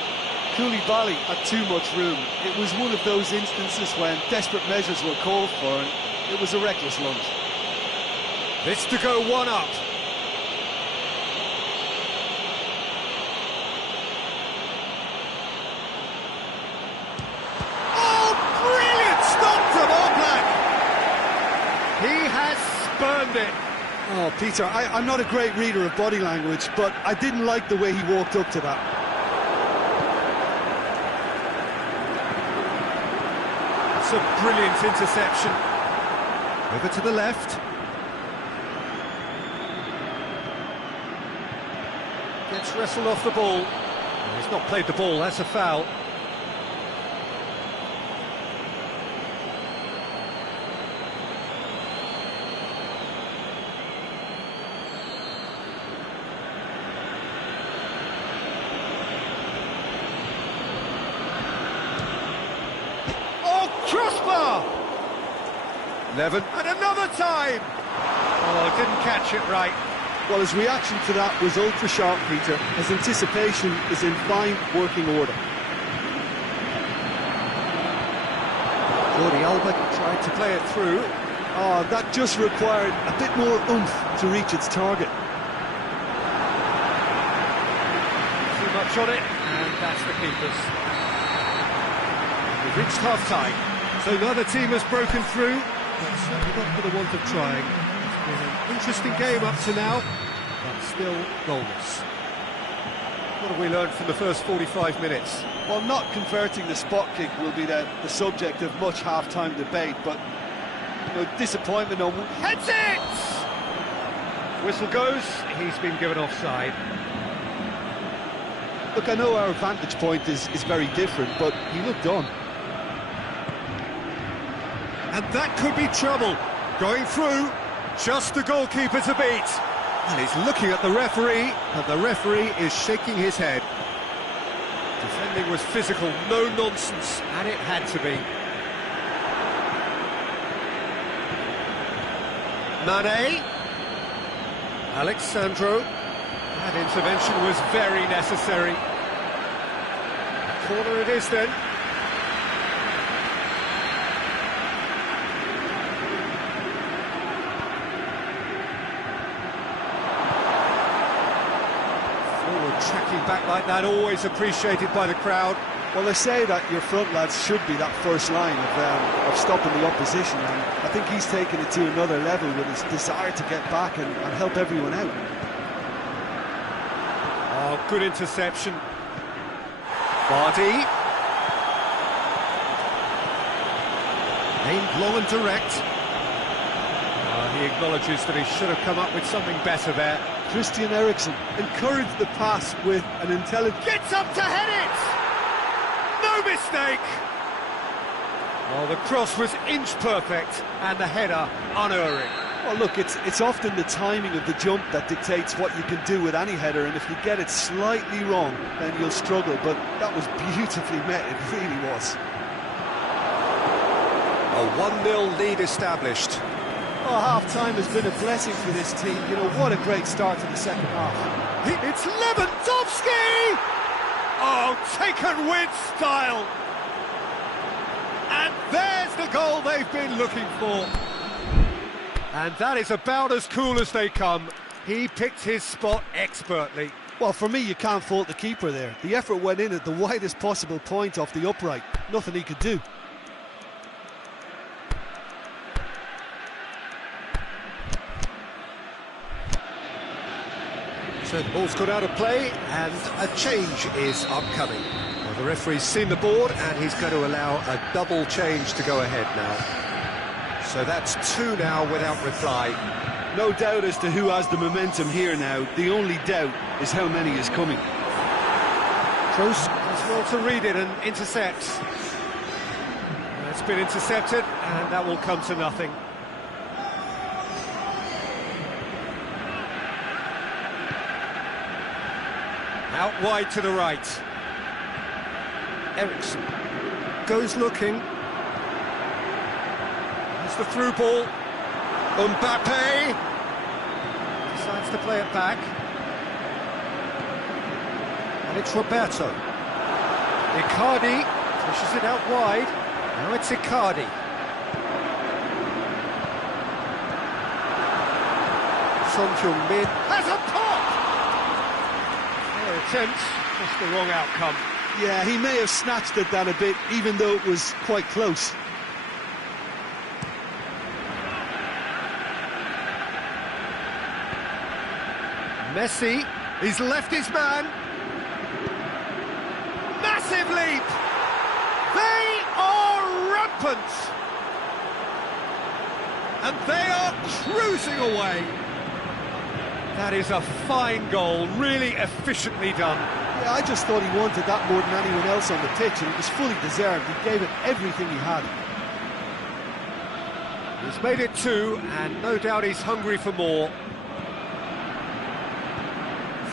Koulibaly had too much room. It was one of those instances when desperate measures were called for, and it was a reckless lunge. This to go one up. earned it. Oh, Peter, I'm not a great reader of body language, but I didn't like the way he walked up to that. It's a brilliant interception. Over to the left. Gets wrestled off the ball. He's not played the ball, that's a foul. Crossbar! Levin, and another time! Oh, didn't catch it right. Well, his reaction to that was ultra sharp, Peter. His anticipation is in fine working order. Jordi Alba tried to play it through. Oh, that just required a bit more oomph to reach its target. Too much on it, and that's the keeper's. We've reached half-time. So neither team has broken through, but certainly not for the want of trying. It's been an interesting game up to now, but still goalless. What have we learned from the first 45 minutes? Well, not converting the spot kick will be the subject of much half-time debate, but disappointment on... Heads it! Whistle goes, he's been given offside. Look, I know our vantage point is very different, but he looked on. And that could be trouble. Going through, just the goalkeeper to beat. And he's looking at the referee, and the referee is shaking his head. Defending was physical, no nonsense, and it had to be. Mane. Alexandro. That intervention was very necessary. Corner it is then. Tracking back like that, always appreciated by the crowd. Well, they say that your front lads should be that first line of stopping the opposition, and I think he's taken it to another level with his desire to get back and help everyone out. Oh, good interception. Vardy. Aimed long and direct. He acknowledges that he should have come up with something better there. Christian Eriksen encouraged the pass with an intelligent... Gets up to head it! No mistake! Well, the cross was inch perfect and the header unerring. Well, look, it's often the timing of the jump that dictates what you can do with any header, and if you get it slightly wrong, then you'll struggle, but that was beautifully met, it really was. A 1-0 lead established. Oh, half-time has been a blessing for this team. You know, what a great start to the second half. It's Lewandowski! Oh, taken with style! And there's the goal they've been looking for. And that is about as cool as they come. He picked his spot expertly. Well, for me, you can't fault the keeper there. The effort went in at the widest possible point off the upright. Nothing he could do. So the ball's got out of play, and a change is upcoming. Well, the referee's seen the board, and he's going to allow a double change to go ahead now. So that's 2 now without reply. No doubt as to who has the momentum here now. The only doubt is how many is coming. Kroos does well to read it and intercepts. It's been intercepted, and that will come to nothing. Out wide to the right. Eriksen goes looking. It's the through ball. Mbappe decides to play it back. And it's Roberto. Icardi pushes it out wide. Now it's Icardi. Son Heung-min has a pop! Attempts, just the wrong outcome. Yeah, he may have snatched at that a bit, even though it was quite close. Messi, he's left his man. Massive leap! They are rampant! And they are cruising away. That is a fine goal, really efficiently done. Yeah, I just thought he wanted that more than anyone else on the pitch, and it was fully deserved. He gave it everything he had. He's made it 2, and no doubt he's hungry for more.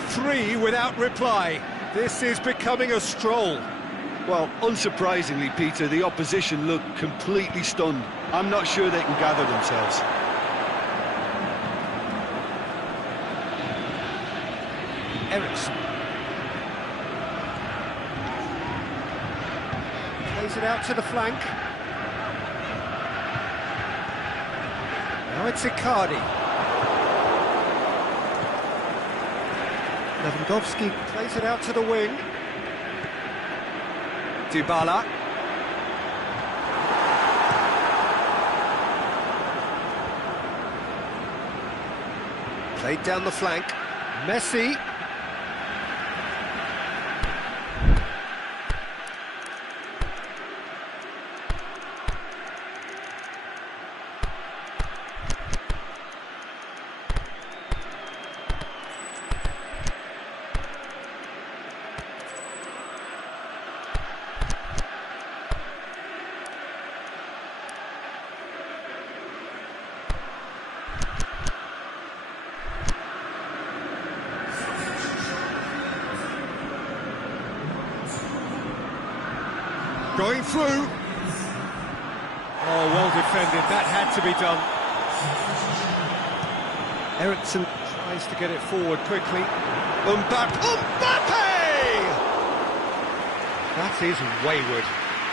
3 without reply. This is becoming a stroll. Well, unsurprisingly, Peter, the opposition looked completely stunned. I'm not sure they can gather themselves. Eriksen. Plays it out to the flank. Now it's Icardi. Lewandowski plays it out to the wing. Dybala. Played down the flank. Messi. Going through. Oh, well defended. That had to be done. Eriksen tries to get it forward quickly. Mbappe! That is wayward.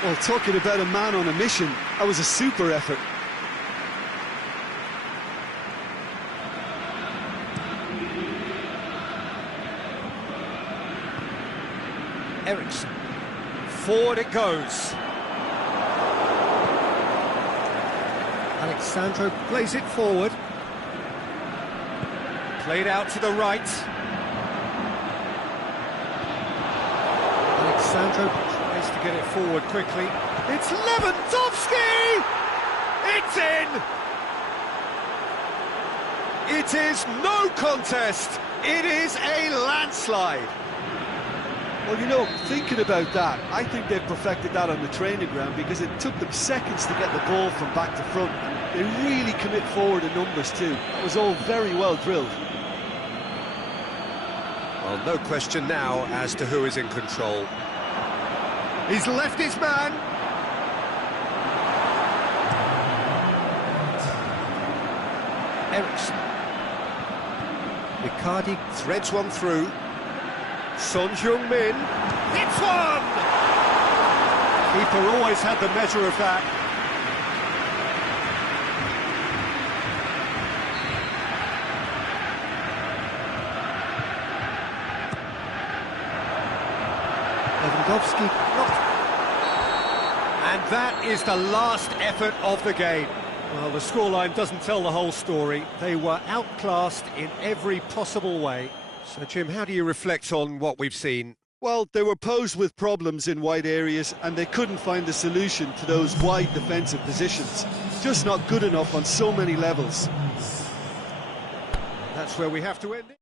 Well, talking about a man on a mission, that was a super effort. Eriksen. Forward it goes. Alexandro plays it forward. Played out to the right. Alexandro tries to get it forward quickly. It's Lewandowski! It's in! It is no contest. It is a landslide. Well, you know, thinking about that, I think they've perfected that on the training ground because it took them seconds to get the ball from back to front. They really commit forward in numbers too. That was all very well drilled. Well, no question now as to who is in control. He's left his man. Eriksen. Icardi threads one through. Son Heung-min, it's one! Keeper always had the measure of that. Lewandowski blocked. And that is the last effort of the game. Well, the scoreline doesn't tell the whole story. They were outclassed in every possible way. So, Jim, how do you reflect on what we've seen? Well, they were posed with problems in wide areas and they couldn't find the solution to those wide defensive positions. Just not good enough on so many levels. That's where we have to end it.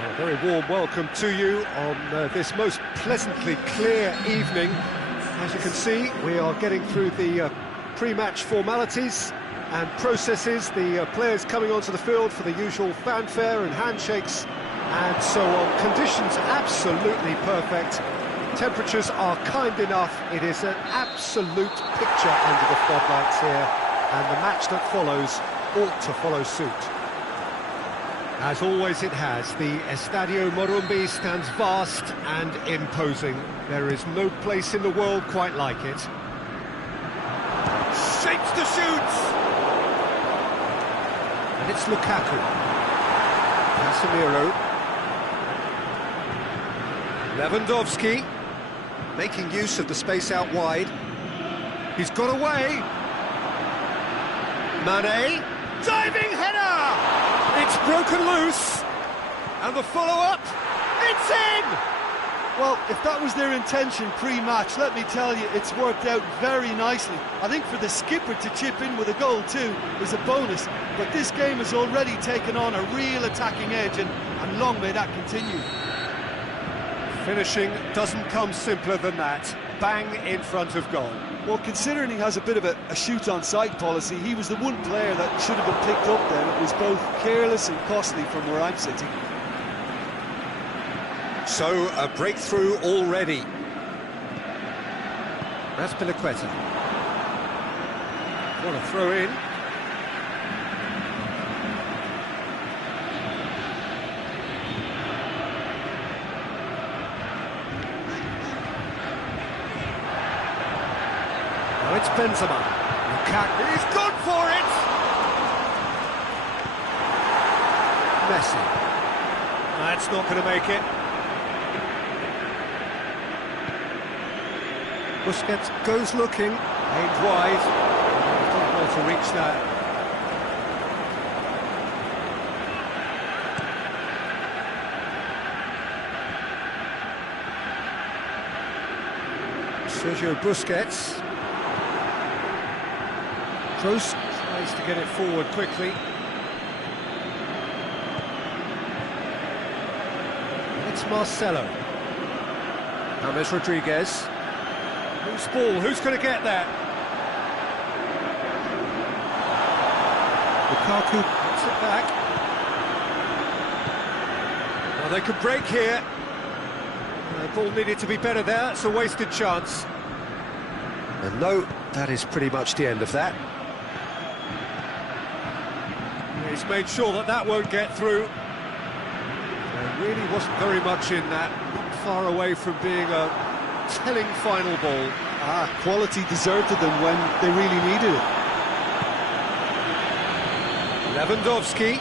A very warm welcome to you on this most pleasantly clear evening. As you can see, we are getting through the pre-match formalities and processes, the players coming onto the field for the usual fanfare and handshakes and so on. Conditions absolutely perfect. Temperatures are kind enough. It is an absolute picture under the floodlights here, and the match that follows ought to follow suit. As always it has, the Estadio Morumbi stands vast and imposing. There is no place in the world quite like it. Shapes to shoot! And it's Lukaku. Casemiro. Lewandowski, making use of the space out wide. He's got away. Mane, diving header! It's broken loose, and the follow-up, it's in! Well, if that was their intention pre-match, let me tell you, it's worked out very nicely. I think for the skipper to chip in with a goal too is a bonus, but this game has already taken on a real attacking edge, and long may that continue. Finishing doesn't come simpler than that. Bang in front of goal. Well, considering he has a bit of a shoot-on-sight policy, he was the one player that should have been picked up then. It was both careless and costly from where I'm sitting. So, a breakthrough already. Azpilicueta. What a throw in. Now it's Benzema. Lukaku, he's gone for it! Messi. That's not going to make it. Busquets goes looking, aimed wide, not well to reach that. Sergio Busquets. Kroos tries to get it forward quickly. It's Marcelo. James Rodriguez. Who's ball? Who's going to get that? Lukaku puts it back. Well, they could break here. The ball needed to be better there. It's a wasted chance. And no, that is pretty much the end of that. He's made sure that that won't get through. There really wasn't very much in that. Not far away from being a telling final ball. Quality deserted them when they really needed it. Lewandowski.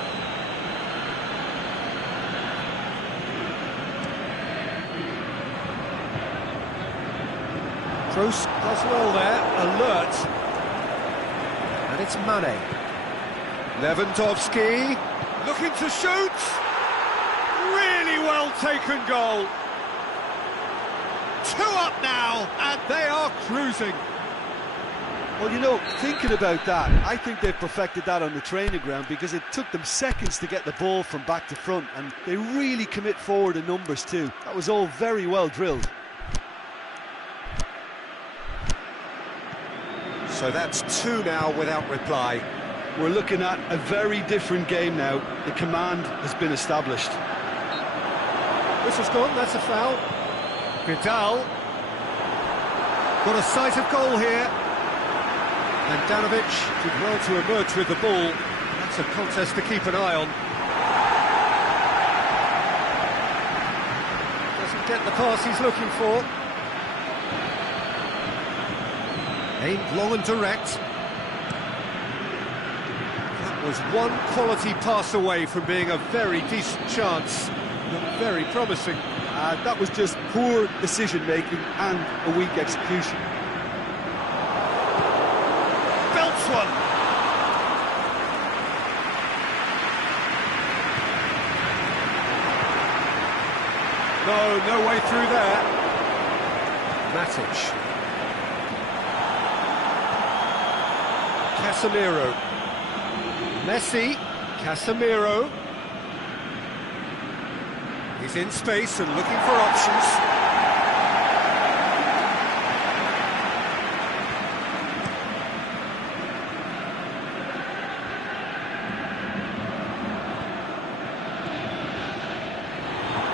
Kroos does well there, alert. And it's Mane. Lewandowski, looking to shoot. Really well taken goal. 2 up now, and they are cruising. Well, you know, thinking about that, I think they've perfected that on the training ground because it took them seconds to get the ball from back to front, and they really commit forward in numbers too. That was all very well drilled. So that's 2 now without reply. We're looking at a very different game now. The command has been established. This has gone, that's a foul. Vidal. Got a sight of goal here. And Danovic did well to emerge with the ball. That's a contest to keep an eye on. Doesn't get the pass he's looking for. Aimed long and direct. That was one quality pass away from being a very decent chance. Looked very promising. That was just poor decision-making and a weak execution. Belts one! No way through there. Matic. Casemiro. Messi. Casemiro. He's in space and looking for options.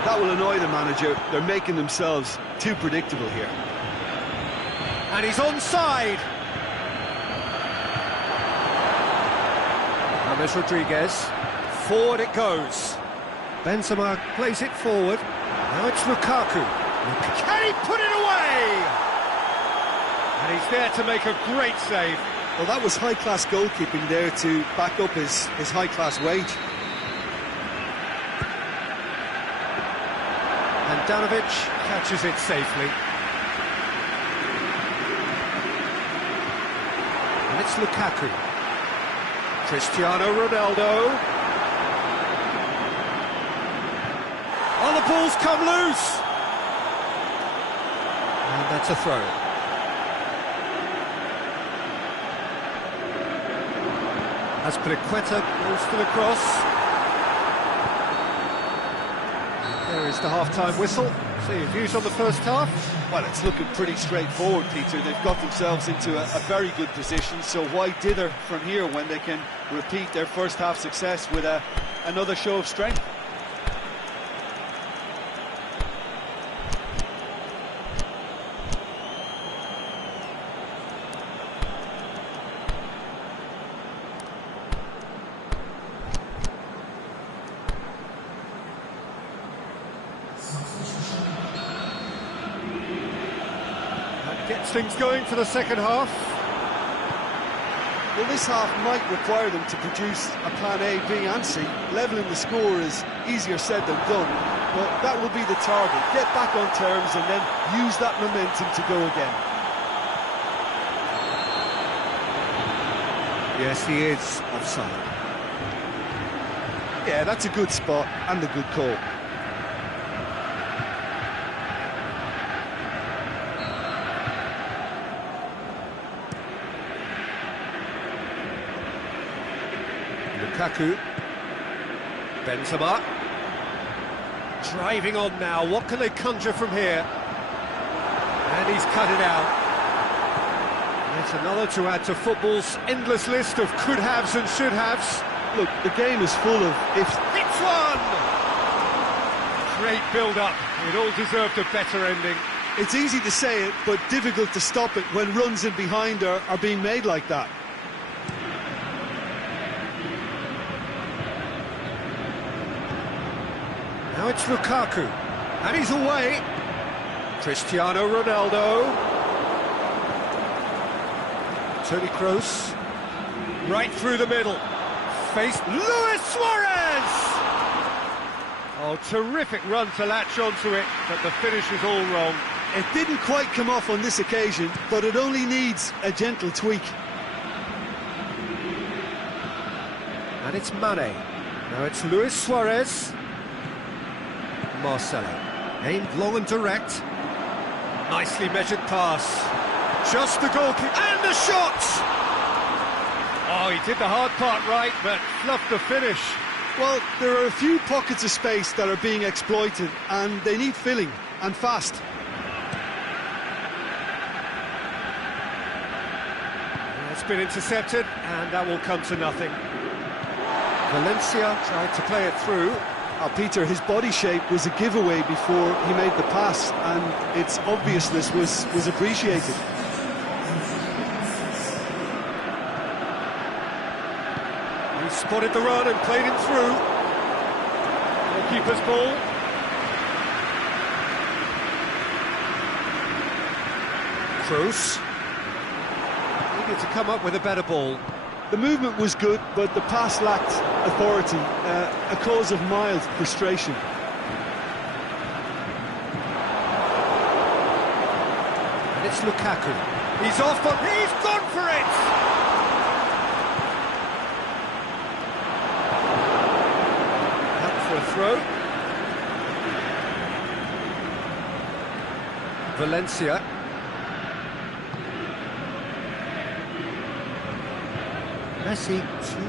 That will annoy the manager. They're making themselves too predictable here. And he's onside. James Rodriguez. Forward it goes. Benzema plays it forward. Now it's Lukaku. Can he put it away? And he's there to make a great save. Well, that was high-class goalkeeping there to back up his high-class wage. And Danovic catches it safely. And it's Lukaku. Cristiano Ronaldo. Oh, the ball's come loose! And that's a throw. Azpilicueta goes to the cross. There is the half-time whistle. So your views on the first half? Well, it's looking pretty straightforward, Peter. They've got themselves into a very good position, so why dither from here when they can repeat their first half success with another show of strength? Gets things going for the second half. Well, this half might require them to produce a plan A, B and C. Levelling the score is easier said than done, but that will be the target. Get back on terms and then use that momentum to go again. Yes, he is offside. Yeah, that's a good spot and a good call. Lukaku. Benzema. Driving on now. What can they conjure from here? And he's cut it out. That's another to add to football's endless list of could-haves and should-haves. Look, the game is full of ifs. It's one! Great build-up. It all deserved a better ending. It's easy to say it, but difficult to stop it when runs in behind are being made like that. Now it's Lukaku, and he's away. Cristiano Ronaldo. Toni Kroos. Right through the middle. Faced Luis Suarez! Oh, terrific run to latch onto it, but the finish is all wrong. It didn't quite come off on this occasion, but it only needs a gentle tweak. And it's Mane. Now it's Luis Suarez. Marcelo, aimed long and direct. Nicely measured pass. Just the goalkeeper, and the shot! Oh, he did the hard part right, but fluffed the finish. Well, there are a few pockets of space that are being exploited, and they need filling, and fast. It's been intercepted, and that will come to nothing. Valencia tried to play it through. Peter, his body shape was a giveaway before he made the pass, and its obviousness was appreciated. He spotted the run and played it through. Goalkeeper's ball. Kroos. Needed to come up with a better ball. The movement was good, but the pass lacked authority, a cause of mild frustration. And it's Lukaku. He's off, but he's gone for it! Up for a throw. Valencia. Messi,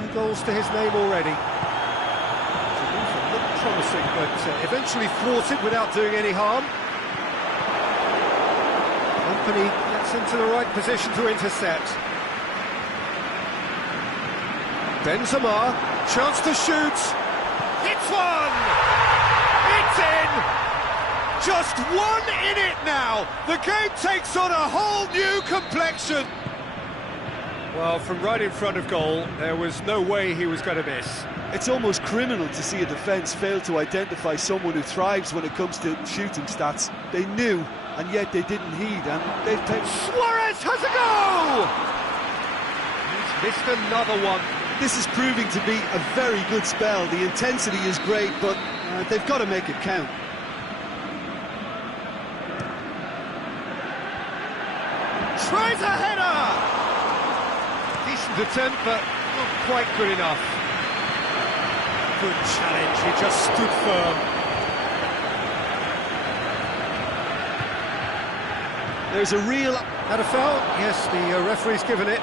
2 goals to his name already. Look promising, but eventually thwarted without doing any harm. Company gets into the right position to intercept. Benzema, chance to shoot. It's one! It's in! Just one in it now! The game takes on a whole new complexion! Well, from right in front of goal, there was no way he was going to miss. It's almost criminal to see a defence fail to identify someone who thrives when it comes to shooting stats. They knew, and yet they didn't heed, and they've taken... Suarez has a goal! He's missed another one. This is proving to be a very good spell. The intensity is great, but they've got to make it count. Tries a header! Decent attempt, but not quite good enough. Good challenge, he just stood firm. There's a real... Had a foul? Yes, the referee's given it.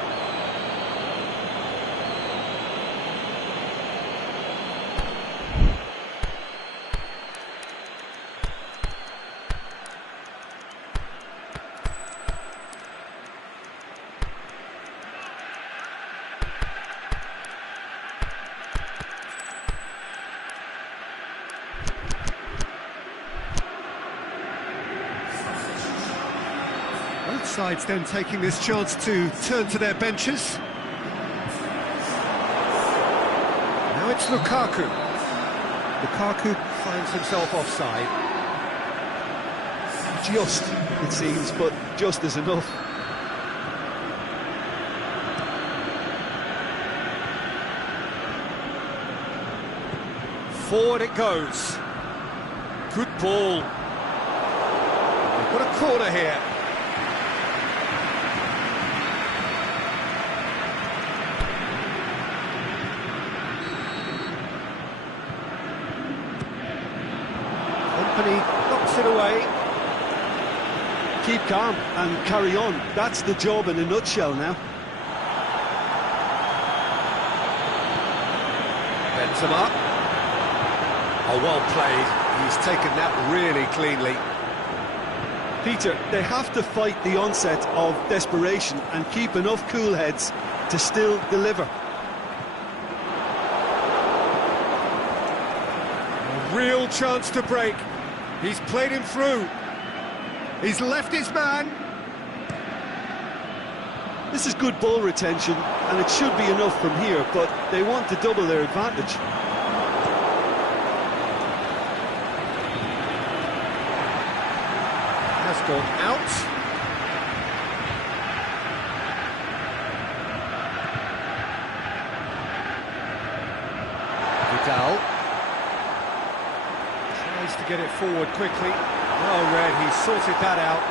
Both sides then taking this chance to turn to their benches. Now it's Lukaku. Lukaku finds himself offside. Just, it seems, but just is enough. Forward it goes. Good ball. We've got a corner here. Company knocks it away. Keep calm and carry on. That's the job in a nutshell now. Benzema. Oh, well played. He's taken that really cleanly. Peter, they have to fight the onset of desperation and keep enough cool heads to still deliver. A real chance to break. He's played him through. He's left his man. This is good ball retention, and it should be enough from here, but they want to double their advantage. Has gone out. Vidal tries to get it forward quickly. Well read, he's sorted that out.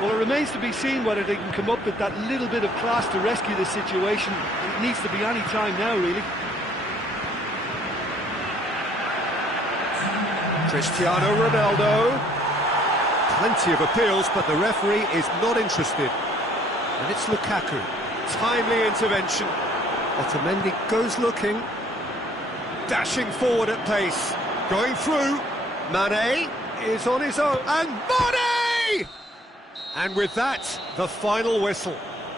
Well, it remains to be seen whether they can come up with that little bit of class to rescue the situation. It needs to be any time now, really. Cristiano Ronaldo. Plenty of appeals, but the referee is not interested. And it's Lukaku. Timely intervention. Otamendi goes looking. Dashing forward at pace. Going through. Mane is on his own. And Mane! And with that, the final whistle.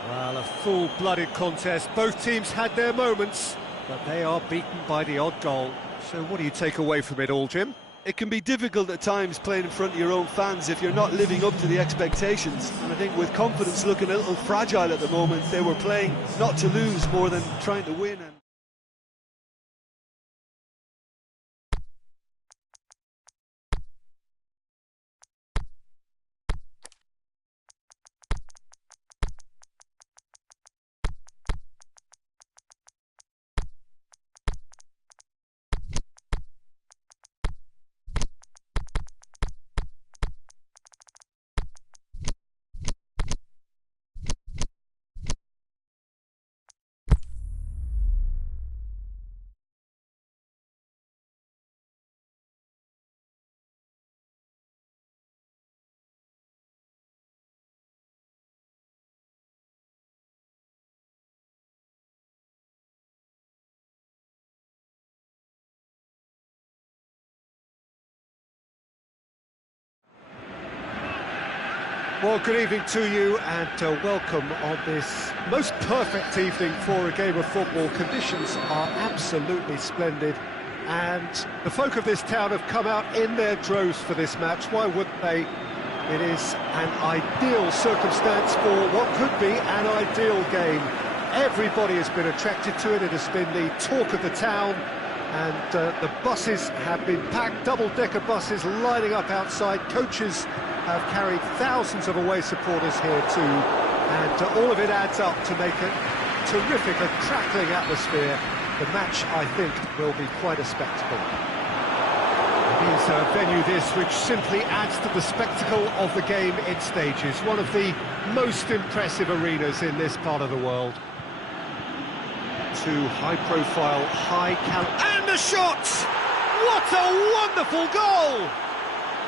Well, a full-blooded contest. Both teams had their moments, but they are beaten by the odd goal. So what do you take away from it all, Jim? It can be difficult at times playing in front of your own fans if you're not living up to the expectations. And I think with confidence looking a little fragile at the moment, they were playing not to lose more than trying to win. Well, good evening to you and welcome on this most perfect evening for a game of football. Conditions are absolutely splendid and the folk of this town have come out in their droves for this match. Why wouldn't they? It is an ideal circumstance for what could be an ideal game. Everybody has been attracted to it. It has been the talk of the town. And the buses have been packed, double-decker buses lining up outside. Coaches have carried thousands of away supporters here too. And all of it adds up to make a terrific, a crackling atmosphere. The match, I think, will be quite a spectacle. It is a venue this which simply adds to the spectacle of the game it stages. One of the most impressive arenas in this part of the world. Two high-profile, and the shot! What a wonderful goal!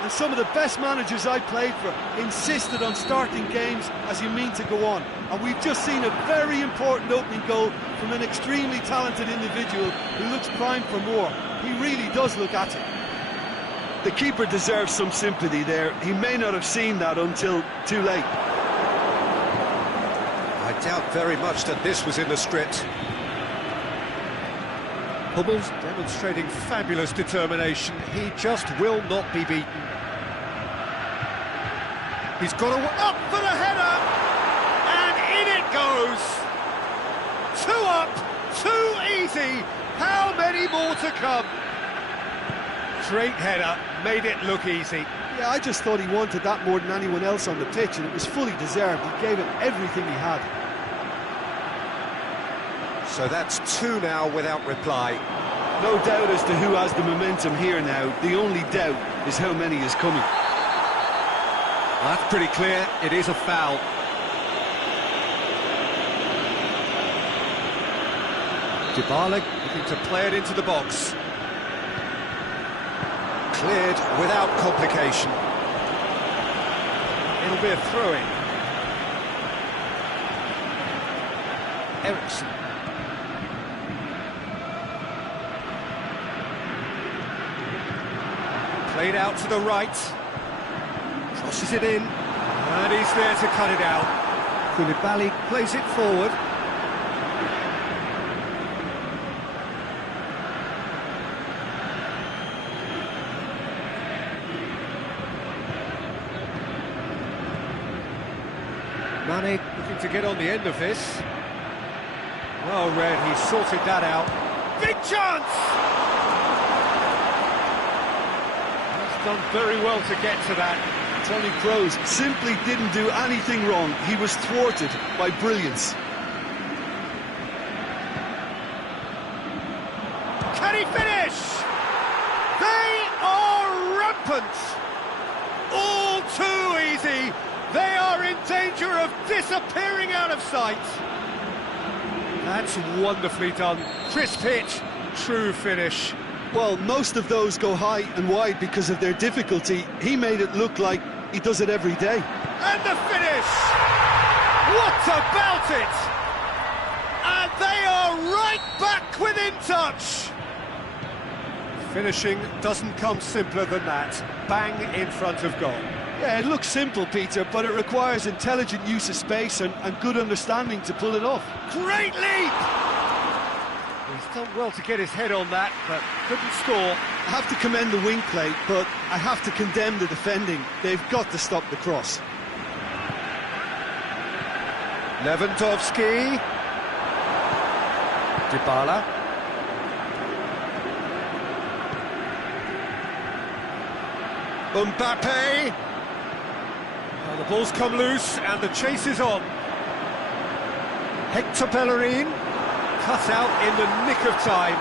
And some of the best managers I played for insisted on starting games as you mean to go on. And we've just seen a very important opening goal from an extremely talented individual who looks primed for more. He really does look at it. The keeper deserves some sympathy there. He may not have seen that until too late. I doubt very much that this was in the script. Hummels demonstrating fabulous determination. He just will not be beaten. He's got up for the header, and in it goes. 2 up, 2 easy. How many more to come? Great header, made it look easy. Yeah, I just thought he wanted that more than anyone else on the pitch, and it was fully deserved. He gave it everything he had. So that's 2 now without reply. No doubt as to who has the momentum here now. The only doubt is how many is coming. Well, that's pretty clear. It is a foul. Dybala looking to play it into the box. Cleared without complication. It'll be a throw-in. Eriksson. Played out to the right. Crosses it in. And he's there to cut it out. Koulibaly plays it forward. Mane looking to get on the end of this. Well read, he sorted that out. Big chance! He's done very well to get to that. Toni Kroos simply didn't do anything wrong. He was thwarted by brilliance. Can he finish? They are rampant! All too easy! They are in danger of disappearing out of sight. That's wonderfully done. Crisp hit, true finish. Well, most of those go high and wide because of their difficulty. He made it look like he does it every day. And the finish! What about it? And they are right back within touch. Finishing doesn't come simpler than that. Bang in front of goal. Yeah, it looks simple, Peter, but it requires intelligent use of space and good understanding to pull it off. Great leap! He's done well to get his head on that, but couldn't score. I have to commend the wing play, but I have to condemn the defending. They've got to stop the cross. Lewandowski. Dybala. Mbappe. Well, the ball's come loose and the chase is on. Hector Bellerin cut out in the nick of time.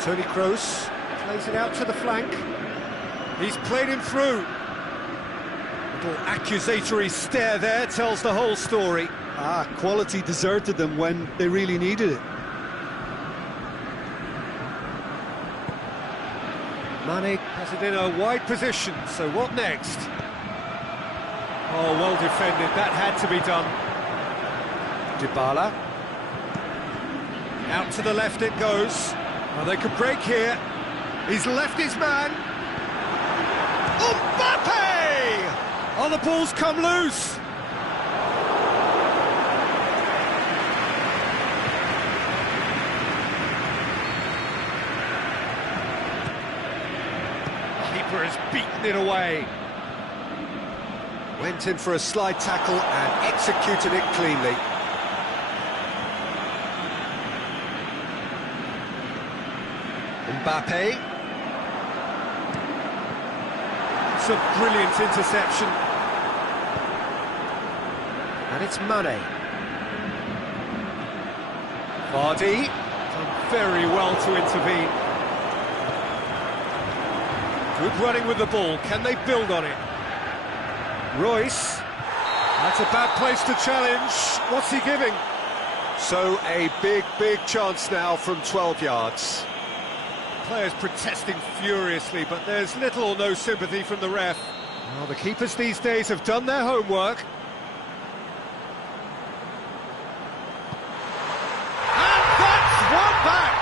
Toni Kroos plays it out to the flank. He's played him through. Little accusatory stare there tells the whole story. Quality deserted them when they really needed it. Mane has it in a wide position, so what next? Oh, well defended, that had to be done. Dybala. Out to the left it goes. Oh, they could break here. He's left his man. Mbappe! Oh, the ball's come loose! Keeper has beaten it away. Went in for a slide tackle and executed it cleanly. Mbappe. It's a brilliant interception. And it's Mane. Vardy. Done very well to intervene. Good running with the ball. Can they build on it? Royce. That's a bad place to challenge. What's he giving? So a big chance now from 12 yards. Players protesting furiously, but there's little or no sympathy from the ref. Well, the keepers these days have done their homework. And that's one back!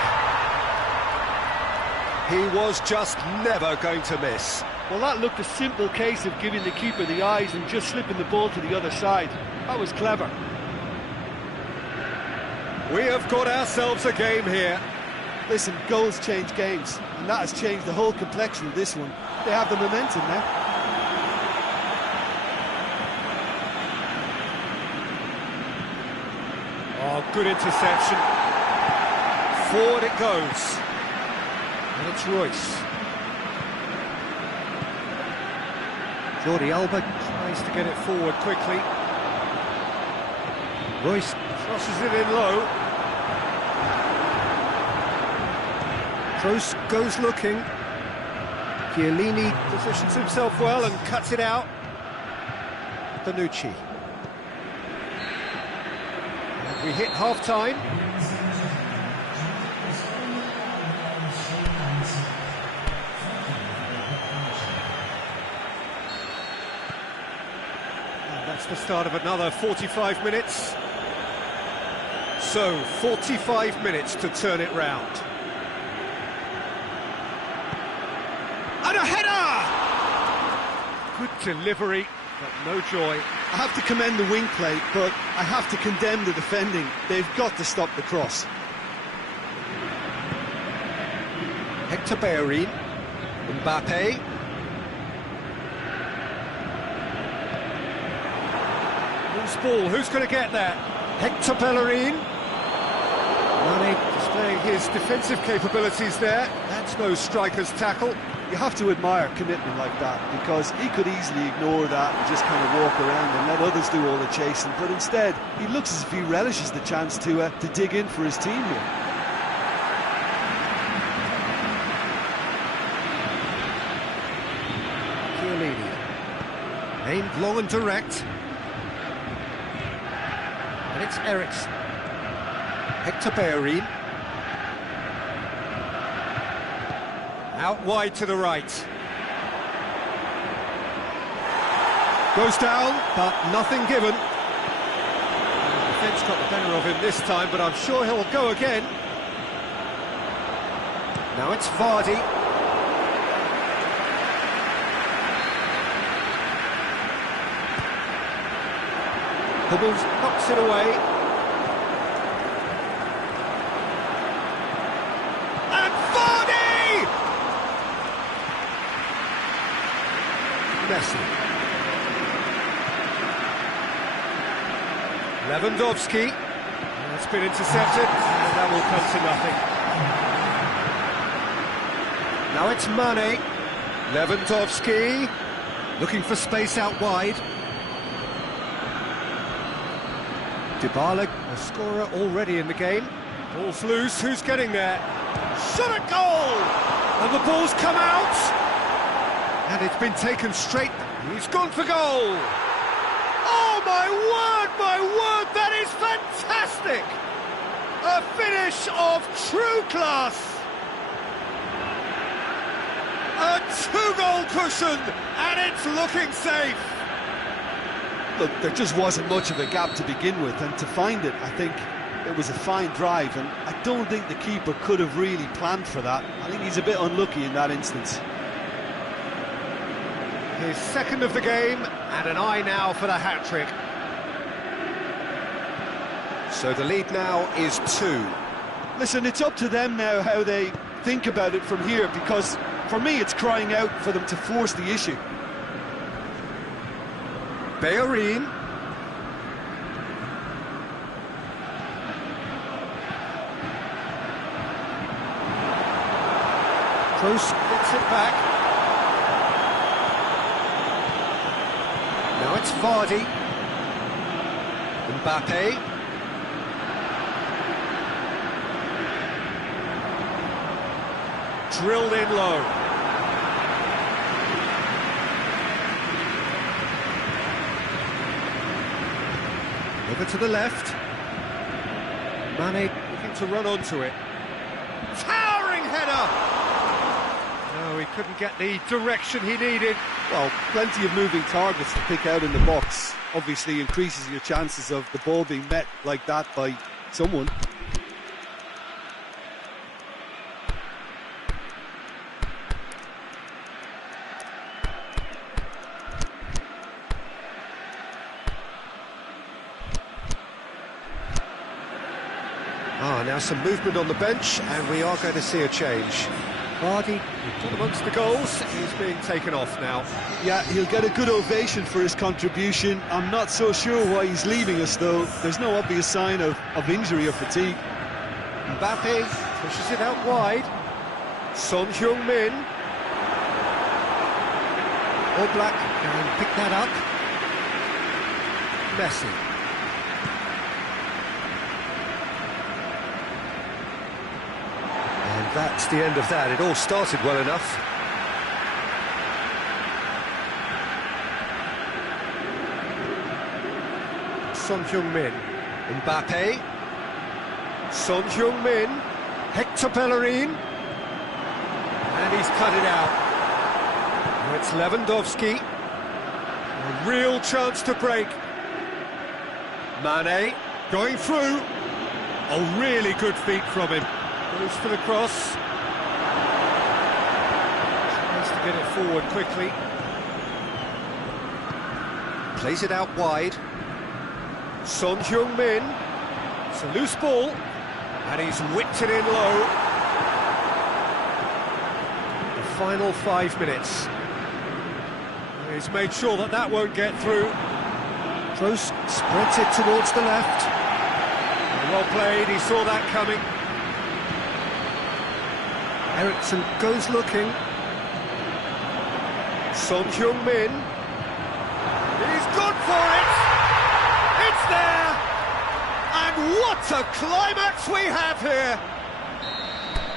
He was just never going to miss. Well, that looked a simple case of giving the keeper the eyes and just slipping the ball to the other side. That was clever. We have got ourselves a game here. Listen, goals change games, and that has changed the whole complexion of this one. They have the momentum now. Oh, good interception. Forward it goes. And it's Royce. Jordi Alba tries to get it forward quickly. Royce crosses it in low. Kroos goes looking. Chiellini positions himself well and cuts it out. Bonucci. And we hit half-time. And that's the start of another 45 minutes. So, 45 minutes to turn it round. And a header! Good delivery, but no joy. I have to commend the wing play, but I have to condemn the defending. They've got to stop the cross. Hector Bellerin. Mbappe. Loose ball, who's going to get that? Hector Bellerin. Mane displaying his defensive capabilities there. That's no striker's tackle. You have to admire commitment like that, because he could easily ignore that and just kind of walk around and let others do all the chasing, but instead he looks as if he relishes the chance to dig in for his team here. Chiellini. Aimed long and direct. And it's Eriksen. Hector Bellerin. Out wide to the right. Goes down, but nothing given. The defence got the better of him this time, but I'm sure he'll go again. Now it's Vardy. Hummels knocks it away. Messi. Lewandowski. That's been intercepted, and that will come to nothing. Now it's Mane. Lewandowski. Looking for space out wide. Dybala, a scorer already in the game. Ball's loose, who's getting there? Shot at goal! And the ball's come out! And it's been taken straight. He's gone for goal. Oh, my word, that is fantastic! A finish of true class. A two-goal cushion, and it's looking safe. Look, there just wasn't much of a gap to begin with, and to find it, I think it was a fine drive, and I don't think the keeper could have really planned for that. I think he's a bit unlucky in that instance. His second of the game, and an eye now for the hat-trick. So the lead now is 2. Listen, it's up to them now how they think about it from here, because for me it's crying out for them to force the issue. Bellerin. Kroos gets it back. Now it's Vardy. Mbappe. Drilled in low. Over to the left. Mane looking to run onto it. Towering header! No, he couldn't get the direction he needed. Well, plenty of moving targets to pick out in the box. Obviously increases your chances of the ball being met like that by someone. Now some movement on the bench, and we are going to see a change. Vardy, amongst the goals, he's being taken off now. Yeah, he'll get a good ovation for his contribution. I'm not so sure why he's leaving us, though. There's no obvious sign of injury or fatigue. Mbappe pushes it out wide. Son Heung-min. Oblak can pick that up. Messi. And that's the end of that. It all started well enough. Son Heung-min. Mbappe. Son Heung-min. Hector Bellerin. And he's cut it out. Now it's Lewandowski. A real chance to break. Mane going through. A really good feat from him. Goes for the cross. Tries to get it forward quickly. Plays it out wide. Son Heung-min. It's a loose ball. And he's whipped it in low. The final 5 minutes. He's made sure that that won't get through. Kroos spreads it towards the left. Well played, he saw that coming. Eriksen goes looking. Son Heung-min. He's gone for it! It's there! And what a climax we have here!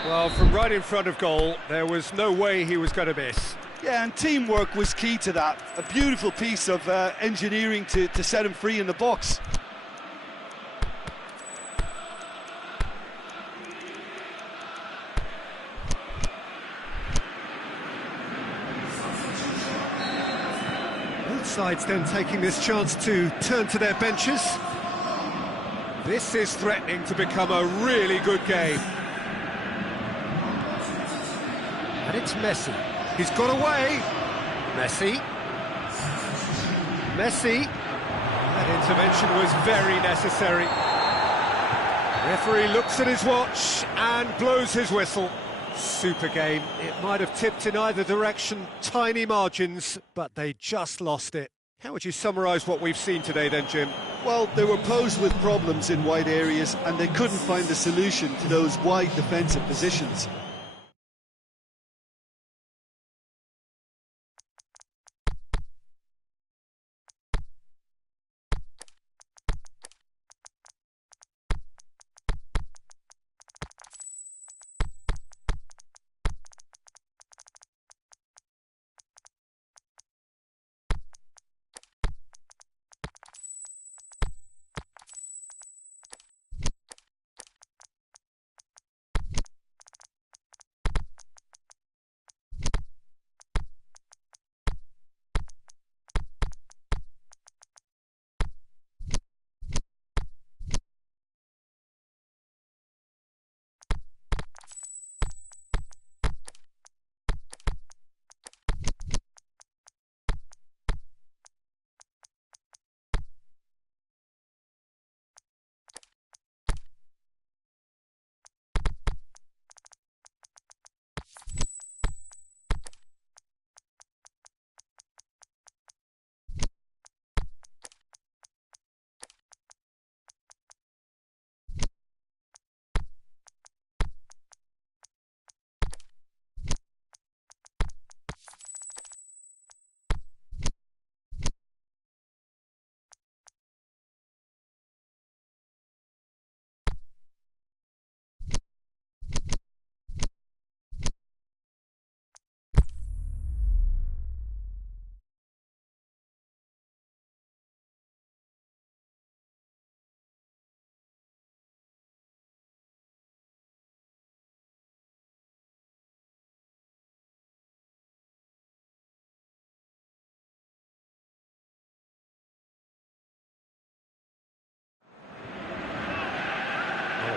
Well, from right in front of goal, there was no way he was going to miss. Yeah, and teamwork was key to that. A beautiful piece of engineering to set him free in the box. Both sides then taking this chance to turn to their benches. This is threatening to become a really good game. And it's Messi. He's got away. Messi. That intervention was very necessary. Referee looks at his watch and blows his whistle. Super game. It might have tipped in either direction, tiny margins, but they just lost it. How would you summarise what we've seen today then, Jim? Well, they were posed with problems in wide areas and they couldn't find the solution to those wide defensive positions.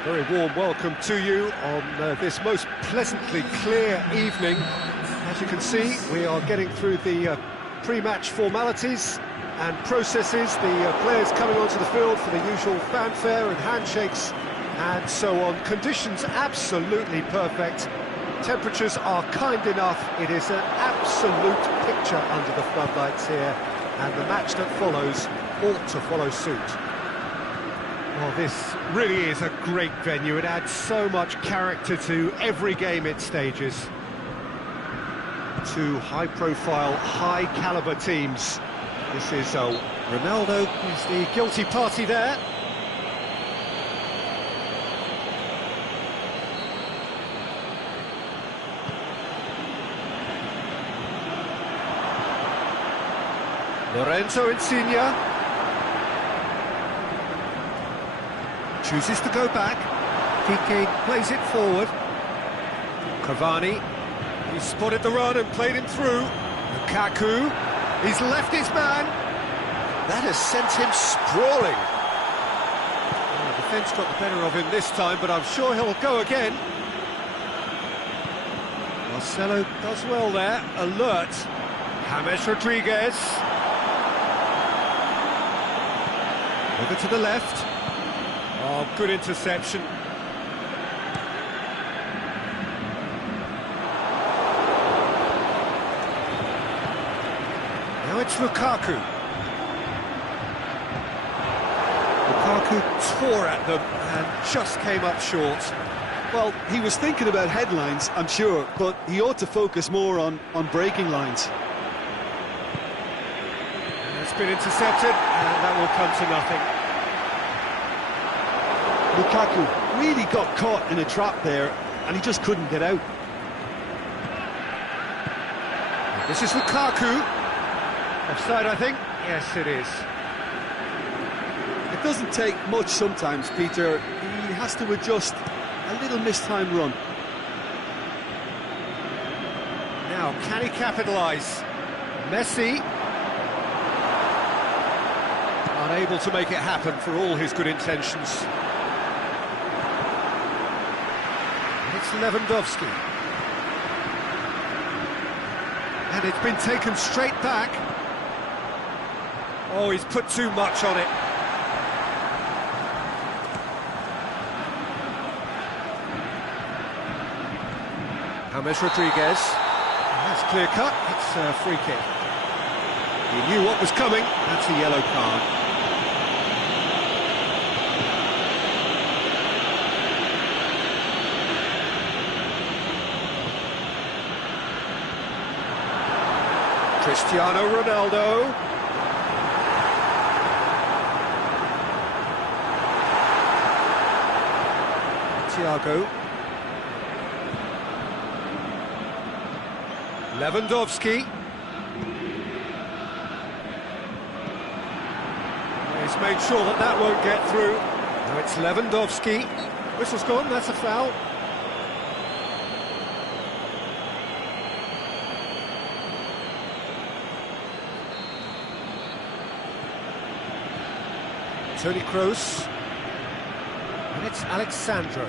Very warm welcome to you on this most pleasantly clear evening. As you can see, we are getting through the pre-match formalities and processes, the players coming onto the field for the usual fanfare and handshakes and so on. Conditions absolutely perfect. Temperatures are kind enough. It is an absolute picture under the floodlights here, and the match that follows ought to follow suit. Well, this really is a great venue. It adds so much character to every game it stages. Two high-profile, high-caliber teams. This is Ronaldo is the guilty party there. Lorenzo Insigne chooses to go back. Kike plays it forward. Cavani, he's spotted the run and played him through. Lukaku, he's left his man. That has sent him sprawling. Well, the defence got the better of him this time, but I'm sure he'll go again. Marcelo does well there, alert. James Rodriguez. Over to the left. Oh, good interception. Now it's Lukaku. Lukaku tore at them and just came up short. Well, he was thinking about headlines, I'm sure, but he ought to focus more on breaking lines. It's been intercepted, and that will come to nothing. Lukaku really got caught in a trap there, and he just couldn't get out. This is Lukaku. Offside, I think. Yes, it is. It doesn't take much sometimes, Peter. He has to adjust a little mistimed run. Now, can he capitalise? Messi. Unable to make it happen for all his good intentions. It's Lewandowski. And it's been taken straight back. Oh, he's put too much on it. James Rodriguez. That's clear cut. It's a free kick. He knew what was coming. That's a yellow card. Cristiano Ronaldo. Thiago. Lewandowski. He's made sure that that won't get through. Now it's Lewandowski. Whistle's gone, that's a foul. Toni Kroos. And it's Alexandro.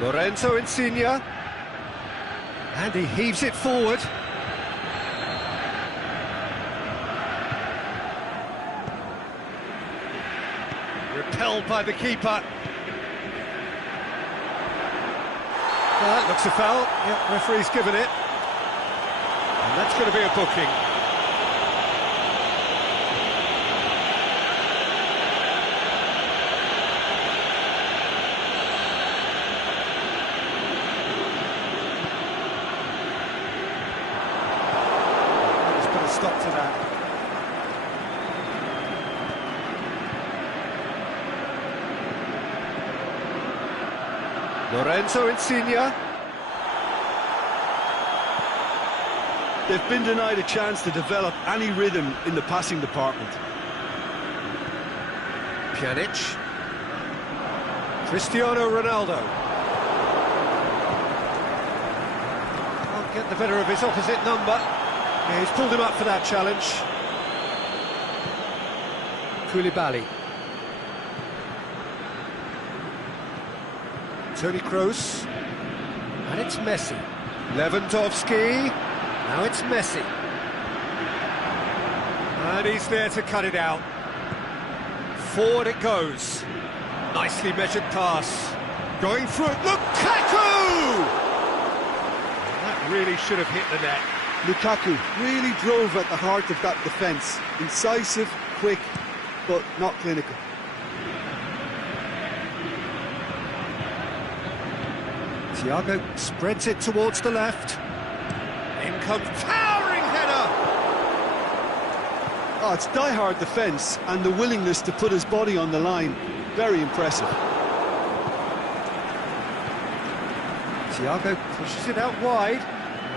Lorenzo Insigne. And he heaves it forward. Repelled by the keeper. Well, that looks a foul. Yep, referee's given it. And that's going to be a booking. Stop to that. Lorenzo Insigne. They've been denied a chance to develop any rhythm in the passing department. Pjanic. Cristiano Ronaldo. Can't get the better of his opposite number. Yeah, he's pulled him up for that challenge. Koulibaly. Toni Kroos. And it's Messi. Lewandowski. Now it's Messi. And he's there to cut it out. Forward it goes. Nicely measured pass. Going through it. Lukaku! That really should have hit the net. Lukaku really drove at the heart of that defence. Incisive, quick, but not clinical. Thiago spreads it towards the left. In comes towering header! Oh, it's die-hard defence and the willingness to put his body on the line. Very impressive. Thiago pushes it out wide.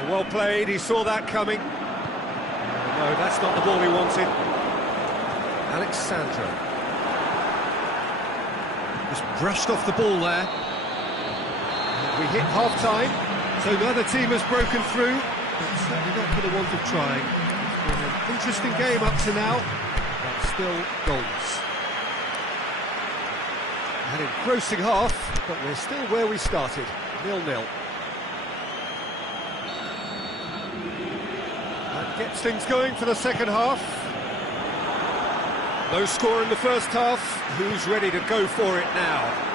Well played, he saw that coming. No, that's not the ball he wanted. Alex Sandro. Just brushed off the ball there. We hit half-time, so neither team has broken through, but certainly not for the want of trying. It's been an interesting game up to now, but still goals. An engrossing half, but we're still where we started, 0-0. That gets things going for the second half. No score in the first half, who's ready to go for it now?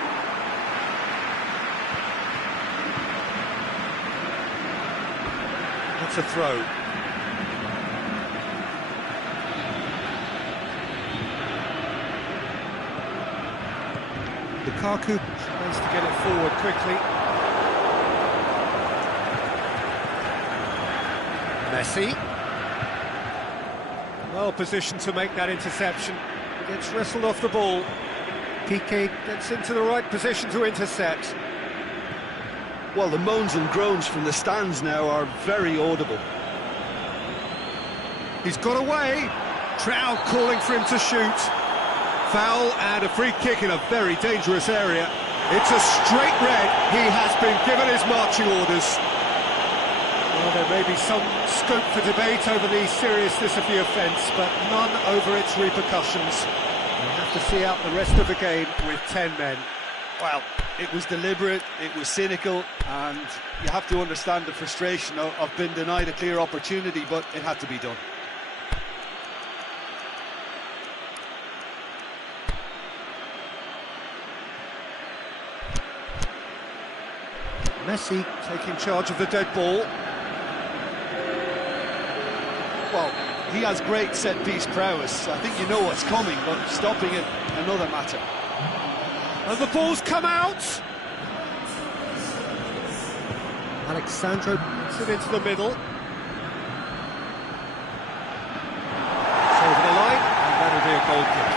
That's a throw. Lukaku tries to get it forward quickly. Messi. Well positioned to make that interception. Gets wrestled off the ball. Piqué gets into the right position to intercept. Well, the moans and groans from the stands now are very audible. He's got away. Crowd calling for him to shoot. Foul and a free kick in a very dangerous area. It's a straight red. He has been given his marching orders. Well, there may be some scope for debate over the seriousness of the offence, but none over its repercussions. We'll have to see out the rest of the game with 10 men. Well, it was deliberate, it was cynical, and you have to understand the frustration of being denied a clear opportunity, but it had to be done. Messi taking charge of the dead ball. Well, he has great set-piece prowess. I think you know what's coming, but stopping it, another matter. And the ball's come out! Alex Sandro puts it into the middle. It's over the line, and that'll be a goal kick.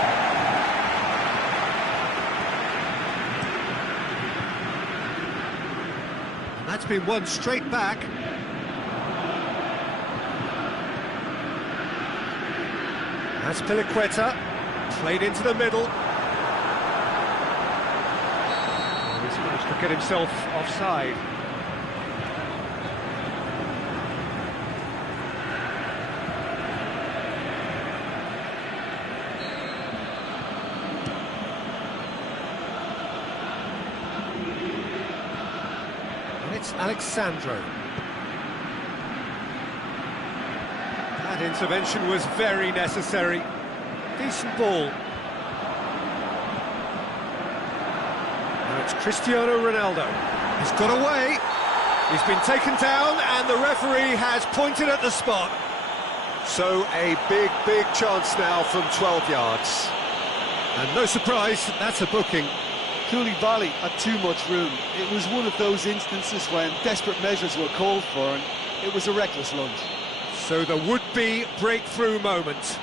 And that's been won straight back. That's Piliqueta, played into the middle. He's managed to get himself offside. And it's Alex Sandro. That intervention was very necessary. Decent ball. Now it's Cristiano Ronaldo. He's got away. He's been taken down and the referee has pointed at the spot. So a big, big chance now from 12 yards. And no surprise, that's a booking. Koulibaly had too much room. It was one of those instances when desperate measures were called for, and it was a reckless lunge. So the would-be breakthrough moment.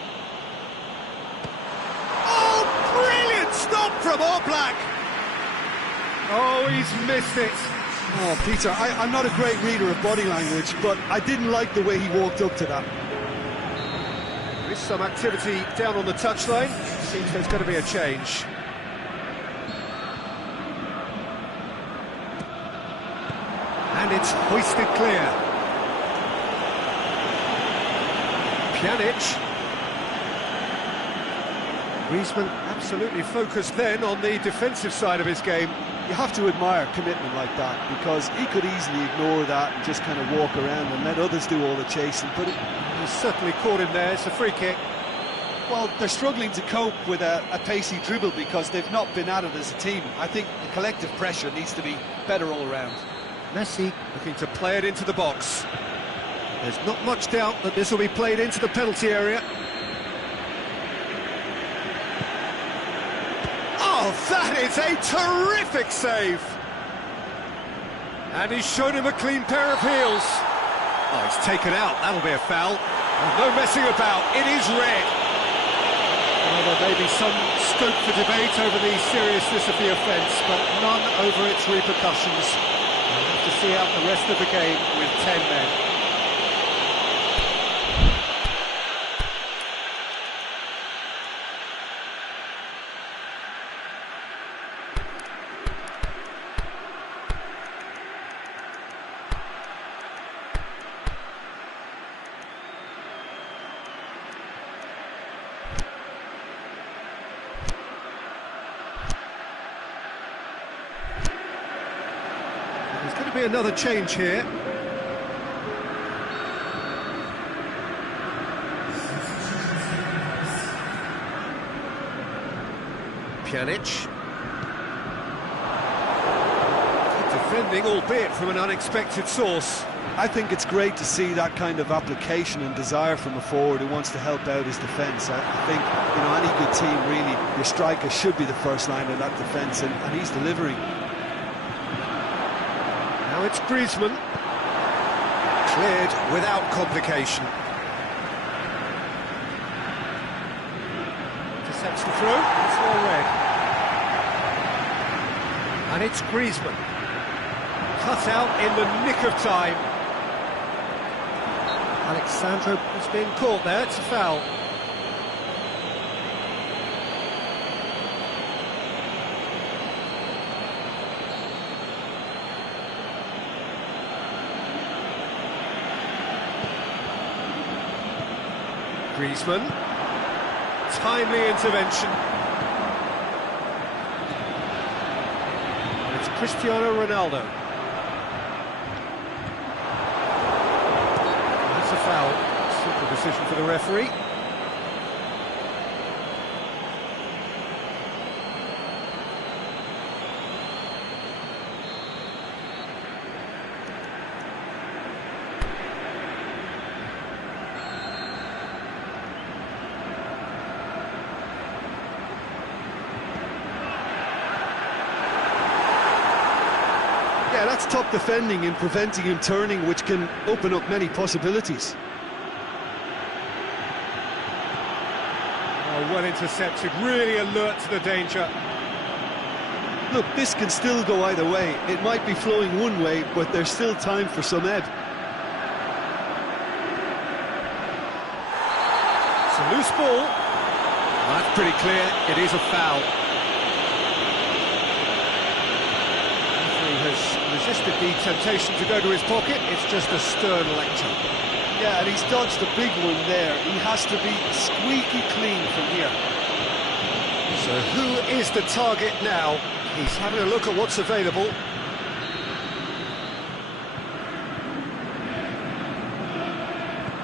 Oh, brilliant stop from Oblak! Oh, he's missed it. Oh, Peter, I'm not a great reader of body language, but I didn't like the way he walked up to that. There is some activity down on the touchline. Seems there's going to be a change. And it's hoisted clear. Pjanic. Griezmann absolutely focused then on the defensive side of his game. You have to admire commitment like that, because he could easily ignore that and just kind of walk around and let others do all the chasing. But He's certainly caught him there. It's a free kick. well, they're struggling to cope with a pacey dribble because they've not been at it as a team. I think the collective pressure needs to be better all around. Messi looking to play it into the box. There's not much doubt that this will be played into the penalty area. Oh, that is a terrific save! And he's shown him a clean pair of heels. Oh, he's taken out. That'll be a foul. No messing about. It is red. Well, there may be some scope for debate over the seriousness of the offence, but none over its repercussions. We'll have to see out the rest of the game with 10 men. There's going to be another change here. Pjanic. Good defending, albeit from an unexpected source. I think it's great to see that kind of application and desire from a forward who wants to help out his defence. I think, you know, any good team, really, your striker should be the first line of that defence, and he's delivering. Now it's Griezmann. Cleared without complication. Intercepts the throw. It's well read. And it's Griezmann. Cut out in the nick of time. Alexandro has been caught there. It's a foul. Griezmann, timely intervention. And it's Cristiano Ronaldo. That's a foul. Simple decision for the referee. Yeah, that's top defending and preventing him turning, which can open up many possibilities. Oh, well intercepted, really alert to the danger. Look, this can still go either way. It might be flowing one way, but there's still time for some ebb. It's a loose ball. That's pretty clear, it is a foul. Has resisted the temptation to go to his pocket. It's just a stern lecture. Yeah, and he's dodged a big one there. He has to be squeaky clean from here. So who is the target now? He's having a look at what's available.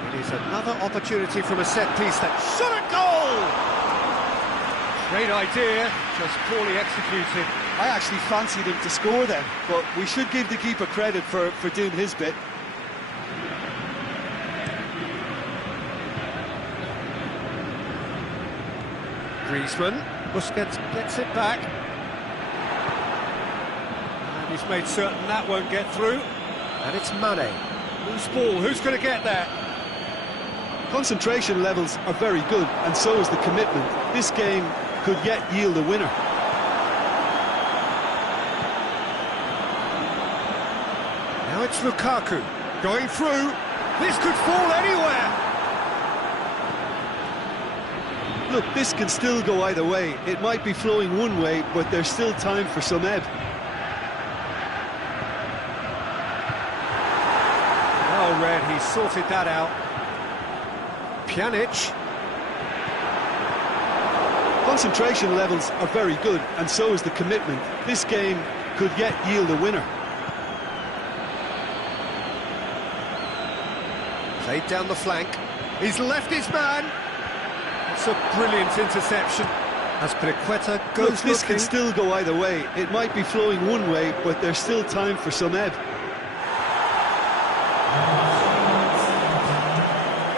It is another opportunity from a set piece. That shot at goal! Great idea, just poorly executed. I actually fancied him to score then, but we should give the keeper credit for doing his bit. Griezmann, Busquets gets it back. And he's made certain that won't get through. And it's Mane. Loose ball, who's going to get there? Concentration levels are very good, and so is the commitment. This game could yet yield a winner. Now it's Lukaku, going through. This could fall anywhere. Look, this can still go either way. It might be flowing one way, but there's still time for some ebb. Well read, he sorted that out. Pjanic. Concentration levels are very good, and so is the commitment. This game could yet yield a winner. Played down the flank. He's left his man. It's a brilliant interception. Azpilicueta goes Look, this looking. can still go either way. It might be flowing one way, but there's still time for some ebb.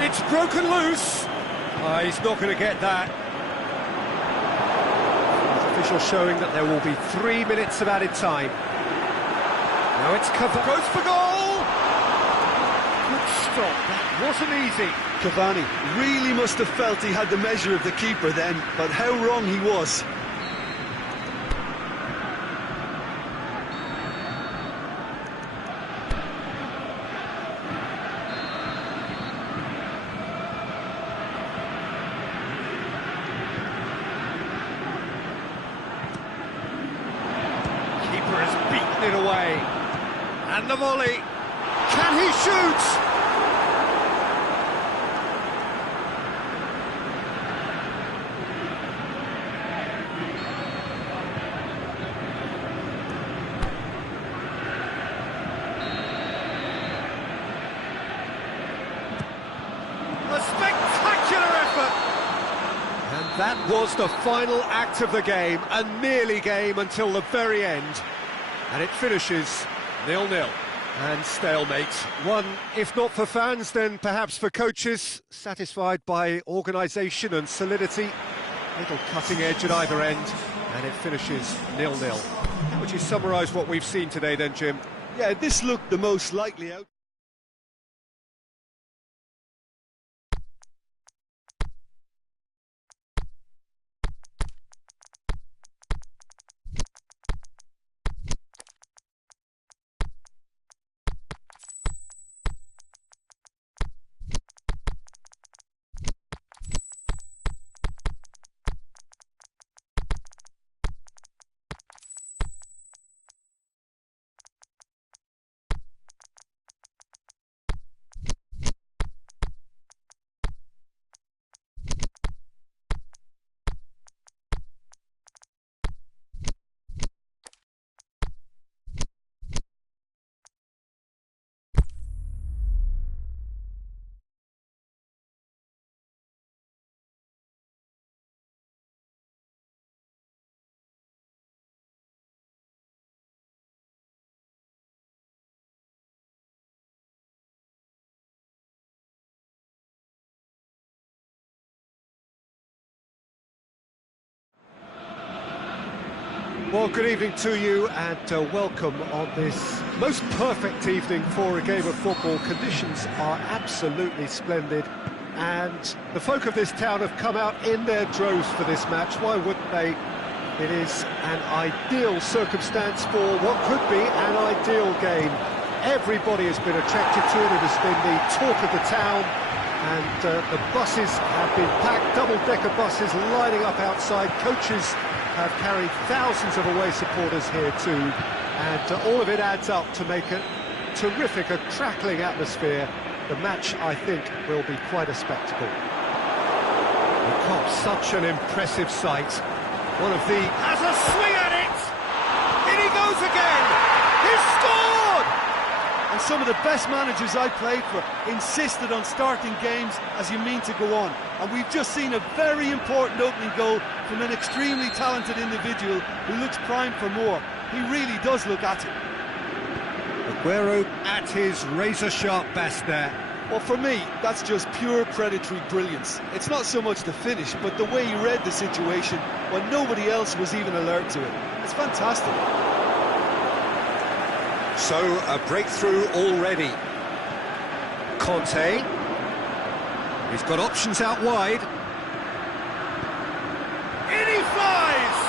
It's broken loose. He's not going to get that. Official showing that there will be 3 minutes of added time. Now it's covered. Goes for goal. Good stop. That wasn't easy. Cavani really must have felt he had the measure of the keeper then, but how wrong he was. Keeper has beaten it away. And the volley. Can he shoot? A spectacular effort! And that was the final act of the game, a nearly game until the very end. And it finishes 0-0. And stalemate. One, if not for fans, then perhaps for coaches, satisfied by organisation and solidity. Little cutting edge at either end, and it finishes 0-0. Would you summarise what we've seen today then, Jim? Yeah, this looked the most likely out. Well, good evening to you and welcome on this most perfect evening for a game of football. Conditions are absolutely splendid and the folk of this town have come out in their droves for this match. Why wouldn't they? It is an ideal circumstance for what could be an ideal game. Everybody has been attracted to it. It has been the talk of the town and the buses have been packed, double-decker buses lining up outside. Coaches have carried thousands of away supporters here too, and all of it adds up to make a terrific, a crackling atmosphere. The match, I think, will be quite a spectacle. The Kop, such an impressive sight. One of the... has a swing at it! In he goes again! He's scored! And some of the best managers I played for insisted on starting games as you mean to go on. And we've just seen a very important opening goal from an extremely talented individual who looks primed for more. He really does look at it. Aguero at his razor-sharp best there. Well, for me, that's just pure predatory brilliance. It's not so much the finish, but the way he read the situation when nobody else was even alert to it. It's fantastic. So, a breakthrough already. Conte. He's got options out wide. In he flies!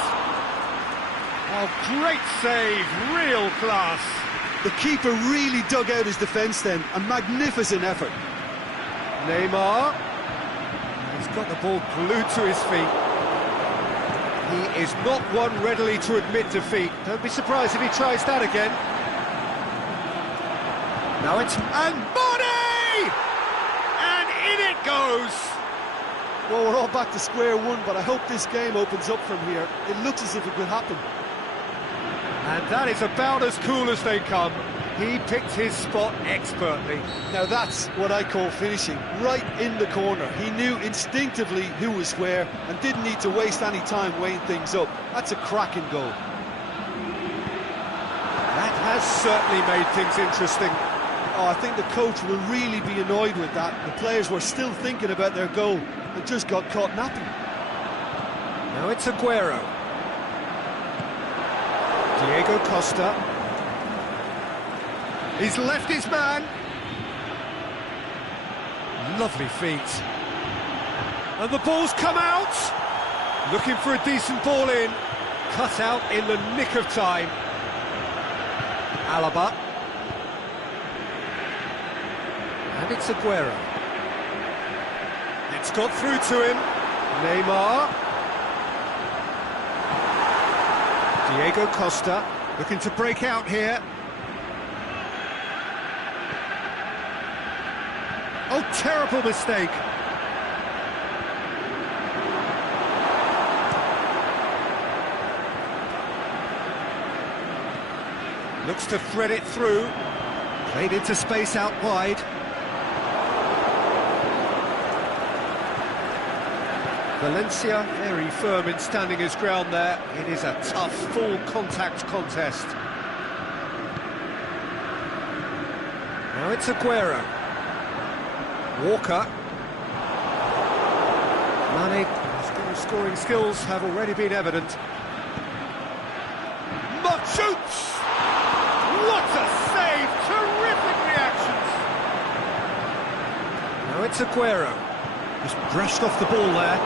Oh, great save, real class. The keeper really dug out his defence then, a magnificent effort. Neymar. He's got the ball glued to his feet. He is not one readily to admit defeat. Don't be surprised if he tries that again. Now it's... and Bonney! And in it goes! Well, we're all back to square one, but I hope this game opens up from here. It looks as if it could happen. And that is about as cool as they come. He picked his spot expertly. Now that's what I call finishing, right in the corner. He knew instinctively who was where and didn't need to waste any time weighing things up. That's a cracking goal. That has certainly made things interesting. Oh, I think the coach will really be annoyed with that. The players were still thinking about their goal and just got caught napping. Now it's Aguero. Diego Costa. He's left his man. Lovely feet. And the ball's come out. Looking for a decent ball in. Cut out in the nick of time. Alaba. And it's Aguero. It's got through to him. Neymar. Diego Costa looking to break out here. Oh, terrible mistake. Looks to thread it through. Played into space out wide. Valencia very firm in standing his ground there. It is a tough, full contact contest. Now it's Aguero. Walker. Mane, his scoring skills have already been evident. Shoots! What a save! Terrific reactions! Now it's Aguero. Just brushed off the ball there.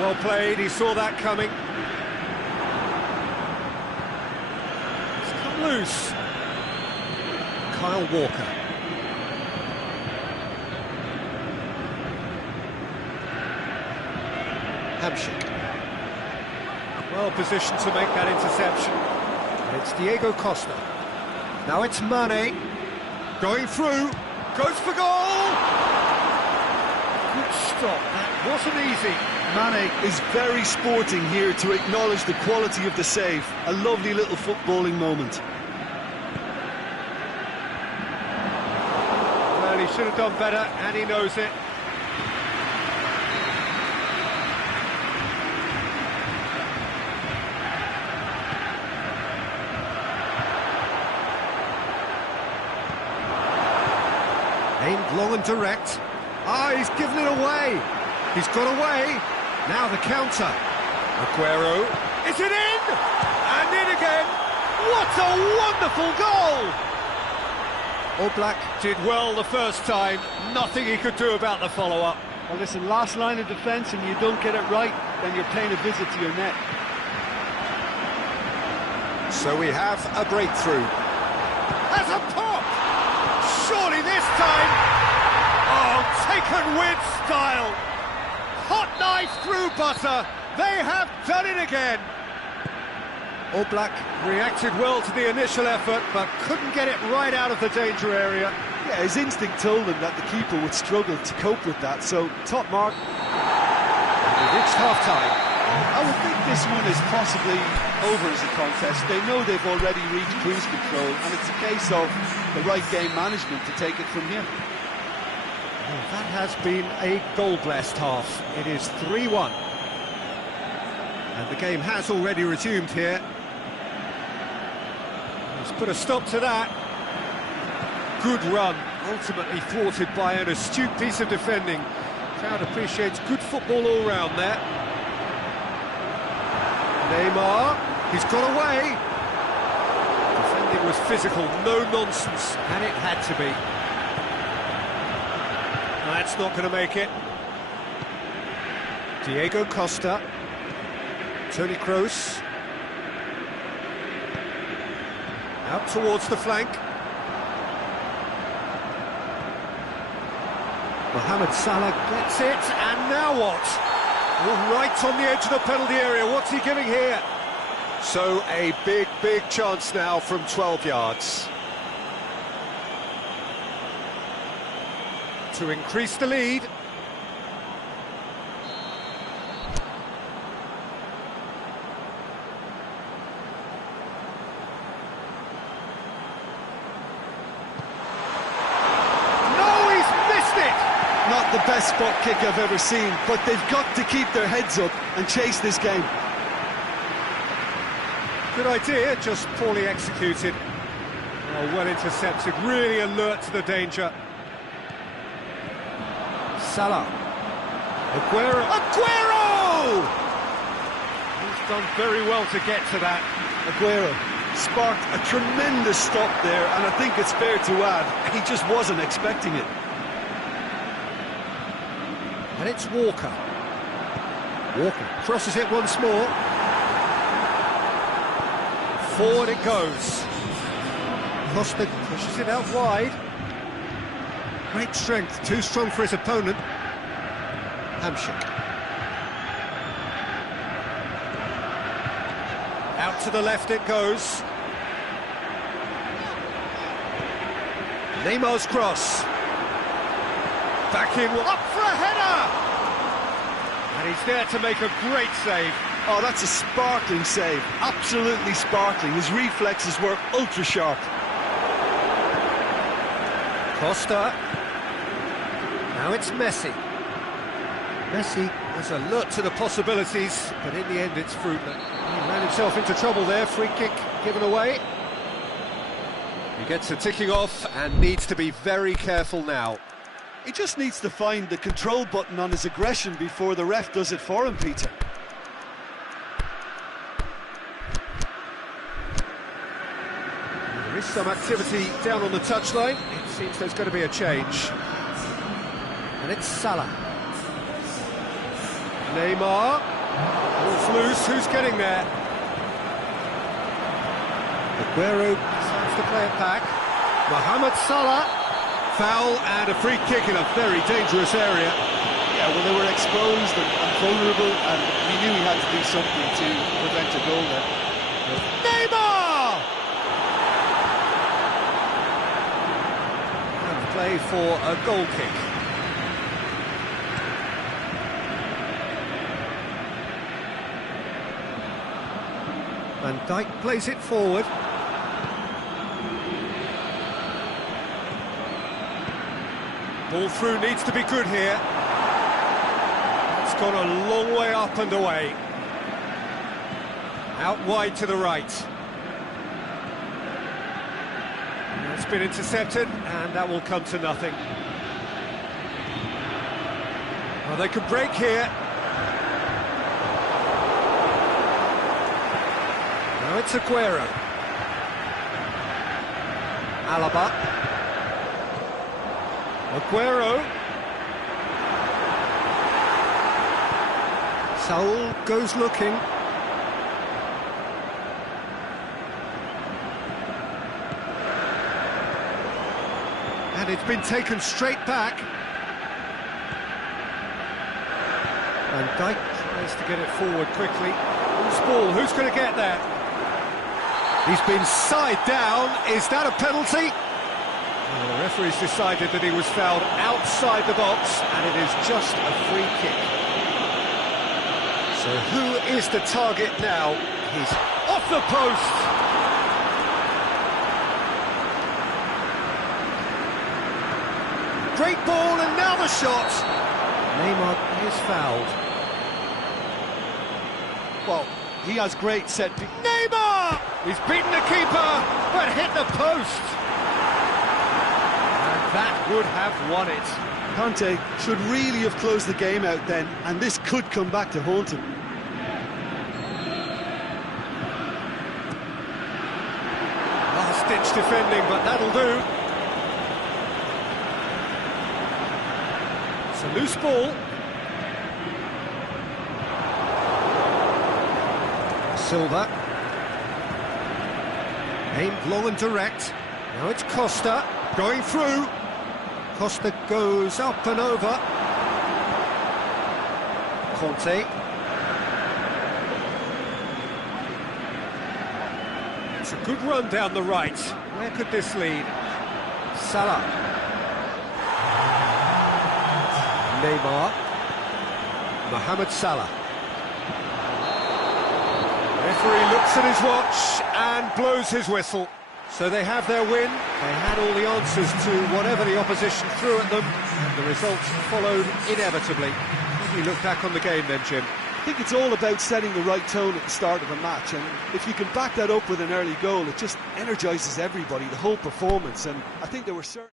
Well played, he saw that coming. It's come loose. Kyle Walker. Hamsik. Well positioned to make that interception. And it's Diego Costa. Now it's Mane. Going through. Goes for goal! Good stop. That wasn't easy. Mane is very sporting here to acknowledge the quality of the save. A lovely little footballing moment. Well, he should have done better, and he knows it. Aimed long and direct. Ah, he's given it away. He's got away. Now the counter. Aguero. Is it in? And in again. What a wonderful goal! Oblak did well the first time. Nothing he could do about the follow-up. Well, listen, last line of defence and you don't get it right, then you're paying a visit to your net. So we have a breakthrough. Has a pop! Surely this time! Oh, taken with style! Hot knife through butter! They have done it again! Oblak reacted well to the initial effort, but couldn't get it right out of the danger area. Yeah, his instinct told him that the keeper would struggle to cope with that, so top mark. We reached half-time. I would think this one is possibly over as a contest. They know they've already reached cruise control, and it's a case of the right game management to take it from here. Well, that has been a goal-blessed half. It is 3-1. And the game has already resumed here. Let's put a stop to that. Good run, ultimately thwarted by an astute piece of defending. Crowd appreciates good football all round there. Neymar, he's got away. Defending was physical, no nonsense, and it had to be. That's not going to make it. Diego Costa. Toni Kroos. Out towards the flank. Mohamed Salah gets it, and now what? Oh, right on the edge of the penalty area. What's he giving here? So a big, big chance now from 12 yards. To increase the lead. the best spot kick I've ever seen, but they've got to keep their heads up and chase this game. Good idea, just poorly executed. Oh, well intercepted, really alert to the danger. Salah. Aguero. Aguero! He's done very well to get to that. Aguero sparked a tremendous stop there, and I think it's fair to add, he just wasn't expecting it. And it's Walker. Walker crosses it once more. Forward it goes. Costa pushes it out wide. Great strength, too strong for his opponent. Hamsik. Out to the left it goes. Neymar's cross. Back in, up for a header! And he's there to make a great save. Oh, that's a sparkling save, absolutely sparkling. His reflexes were ultra sharp. Costa. Now it's Messi. Messi was alert to the possibilities, but in the end it's fruitless. He ran himself into trouble there, free kick given away. He gets a ticking off and needs to be very careful now. He just needs to find the control button on his aggression before the ref does it for him, Peter. There is some activity down on the touchline. It seems there's going to be a change. And it's Salah. Neymar. Ball's loose. Who's getting there? Aguero decides to play it back. Mohamed Salah. Foul and a free kick in a very dangerous area. Yeah, well, they were exposed and vulnerable, and he knew he had to do something to prevent a goal there. Neymar! And play for a goal kick. Van Dijk plays it forward. Ball through needs to be good here. It's gone a long way up and away. Out wide to the right. It's been intercepted, and that will come to nothing. Well, they could break here. Now it's Aguero. Alaba. Aguero. Saul goes looking. And it's been taken straight back. Van Dijk tries to get it forward quickly. Who's ball? Who's going to get there? He's been side down. Is that a penalty? Well, the referee's decided that he was fouled outside the box, and it is just a free kick. So who is the target now? He's off the post! Great ball, and now the shot! Neymar is fouled. Well, he has great set... Neymar! He's beaten the keeper, but hit the post! That would have won it. Conte should really have closed the game out then, and this could come back to haunt him. Last-ditch defending, but that'll do. It's a loose ball. Silva. Aimed long and direct. Now it's Costa going through. Costa goes up and over. Conte. It's a good run down the right. Where could this lead? Salah. Neymar. Mohamed Salah. Referee looks at his watch and blows his whistle. So they have their win, they had all the answers to whatever the opposition threw at them, and the results followed inevitably. How do you look back on the game then, Jim? I think it's all about setting the right tone at the start of a match, and if you can back that up with an early goal, it just energises everybody, the whole performance, and I think there were certain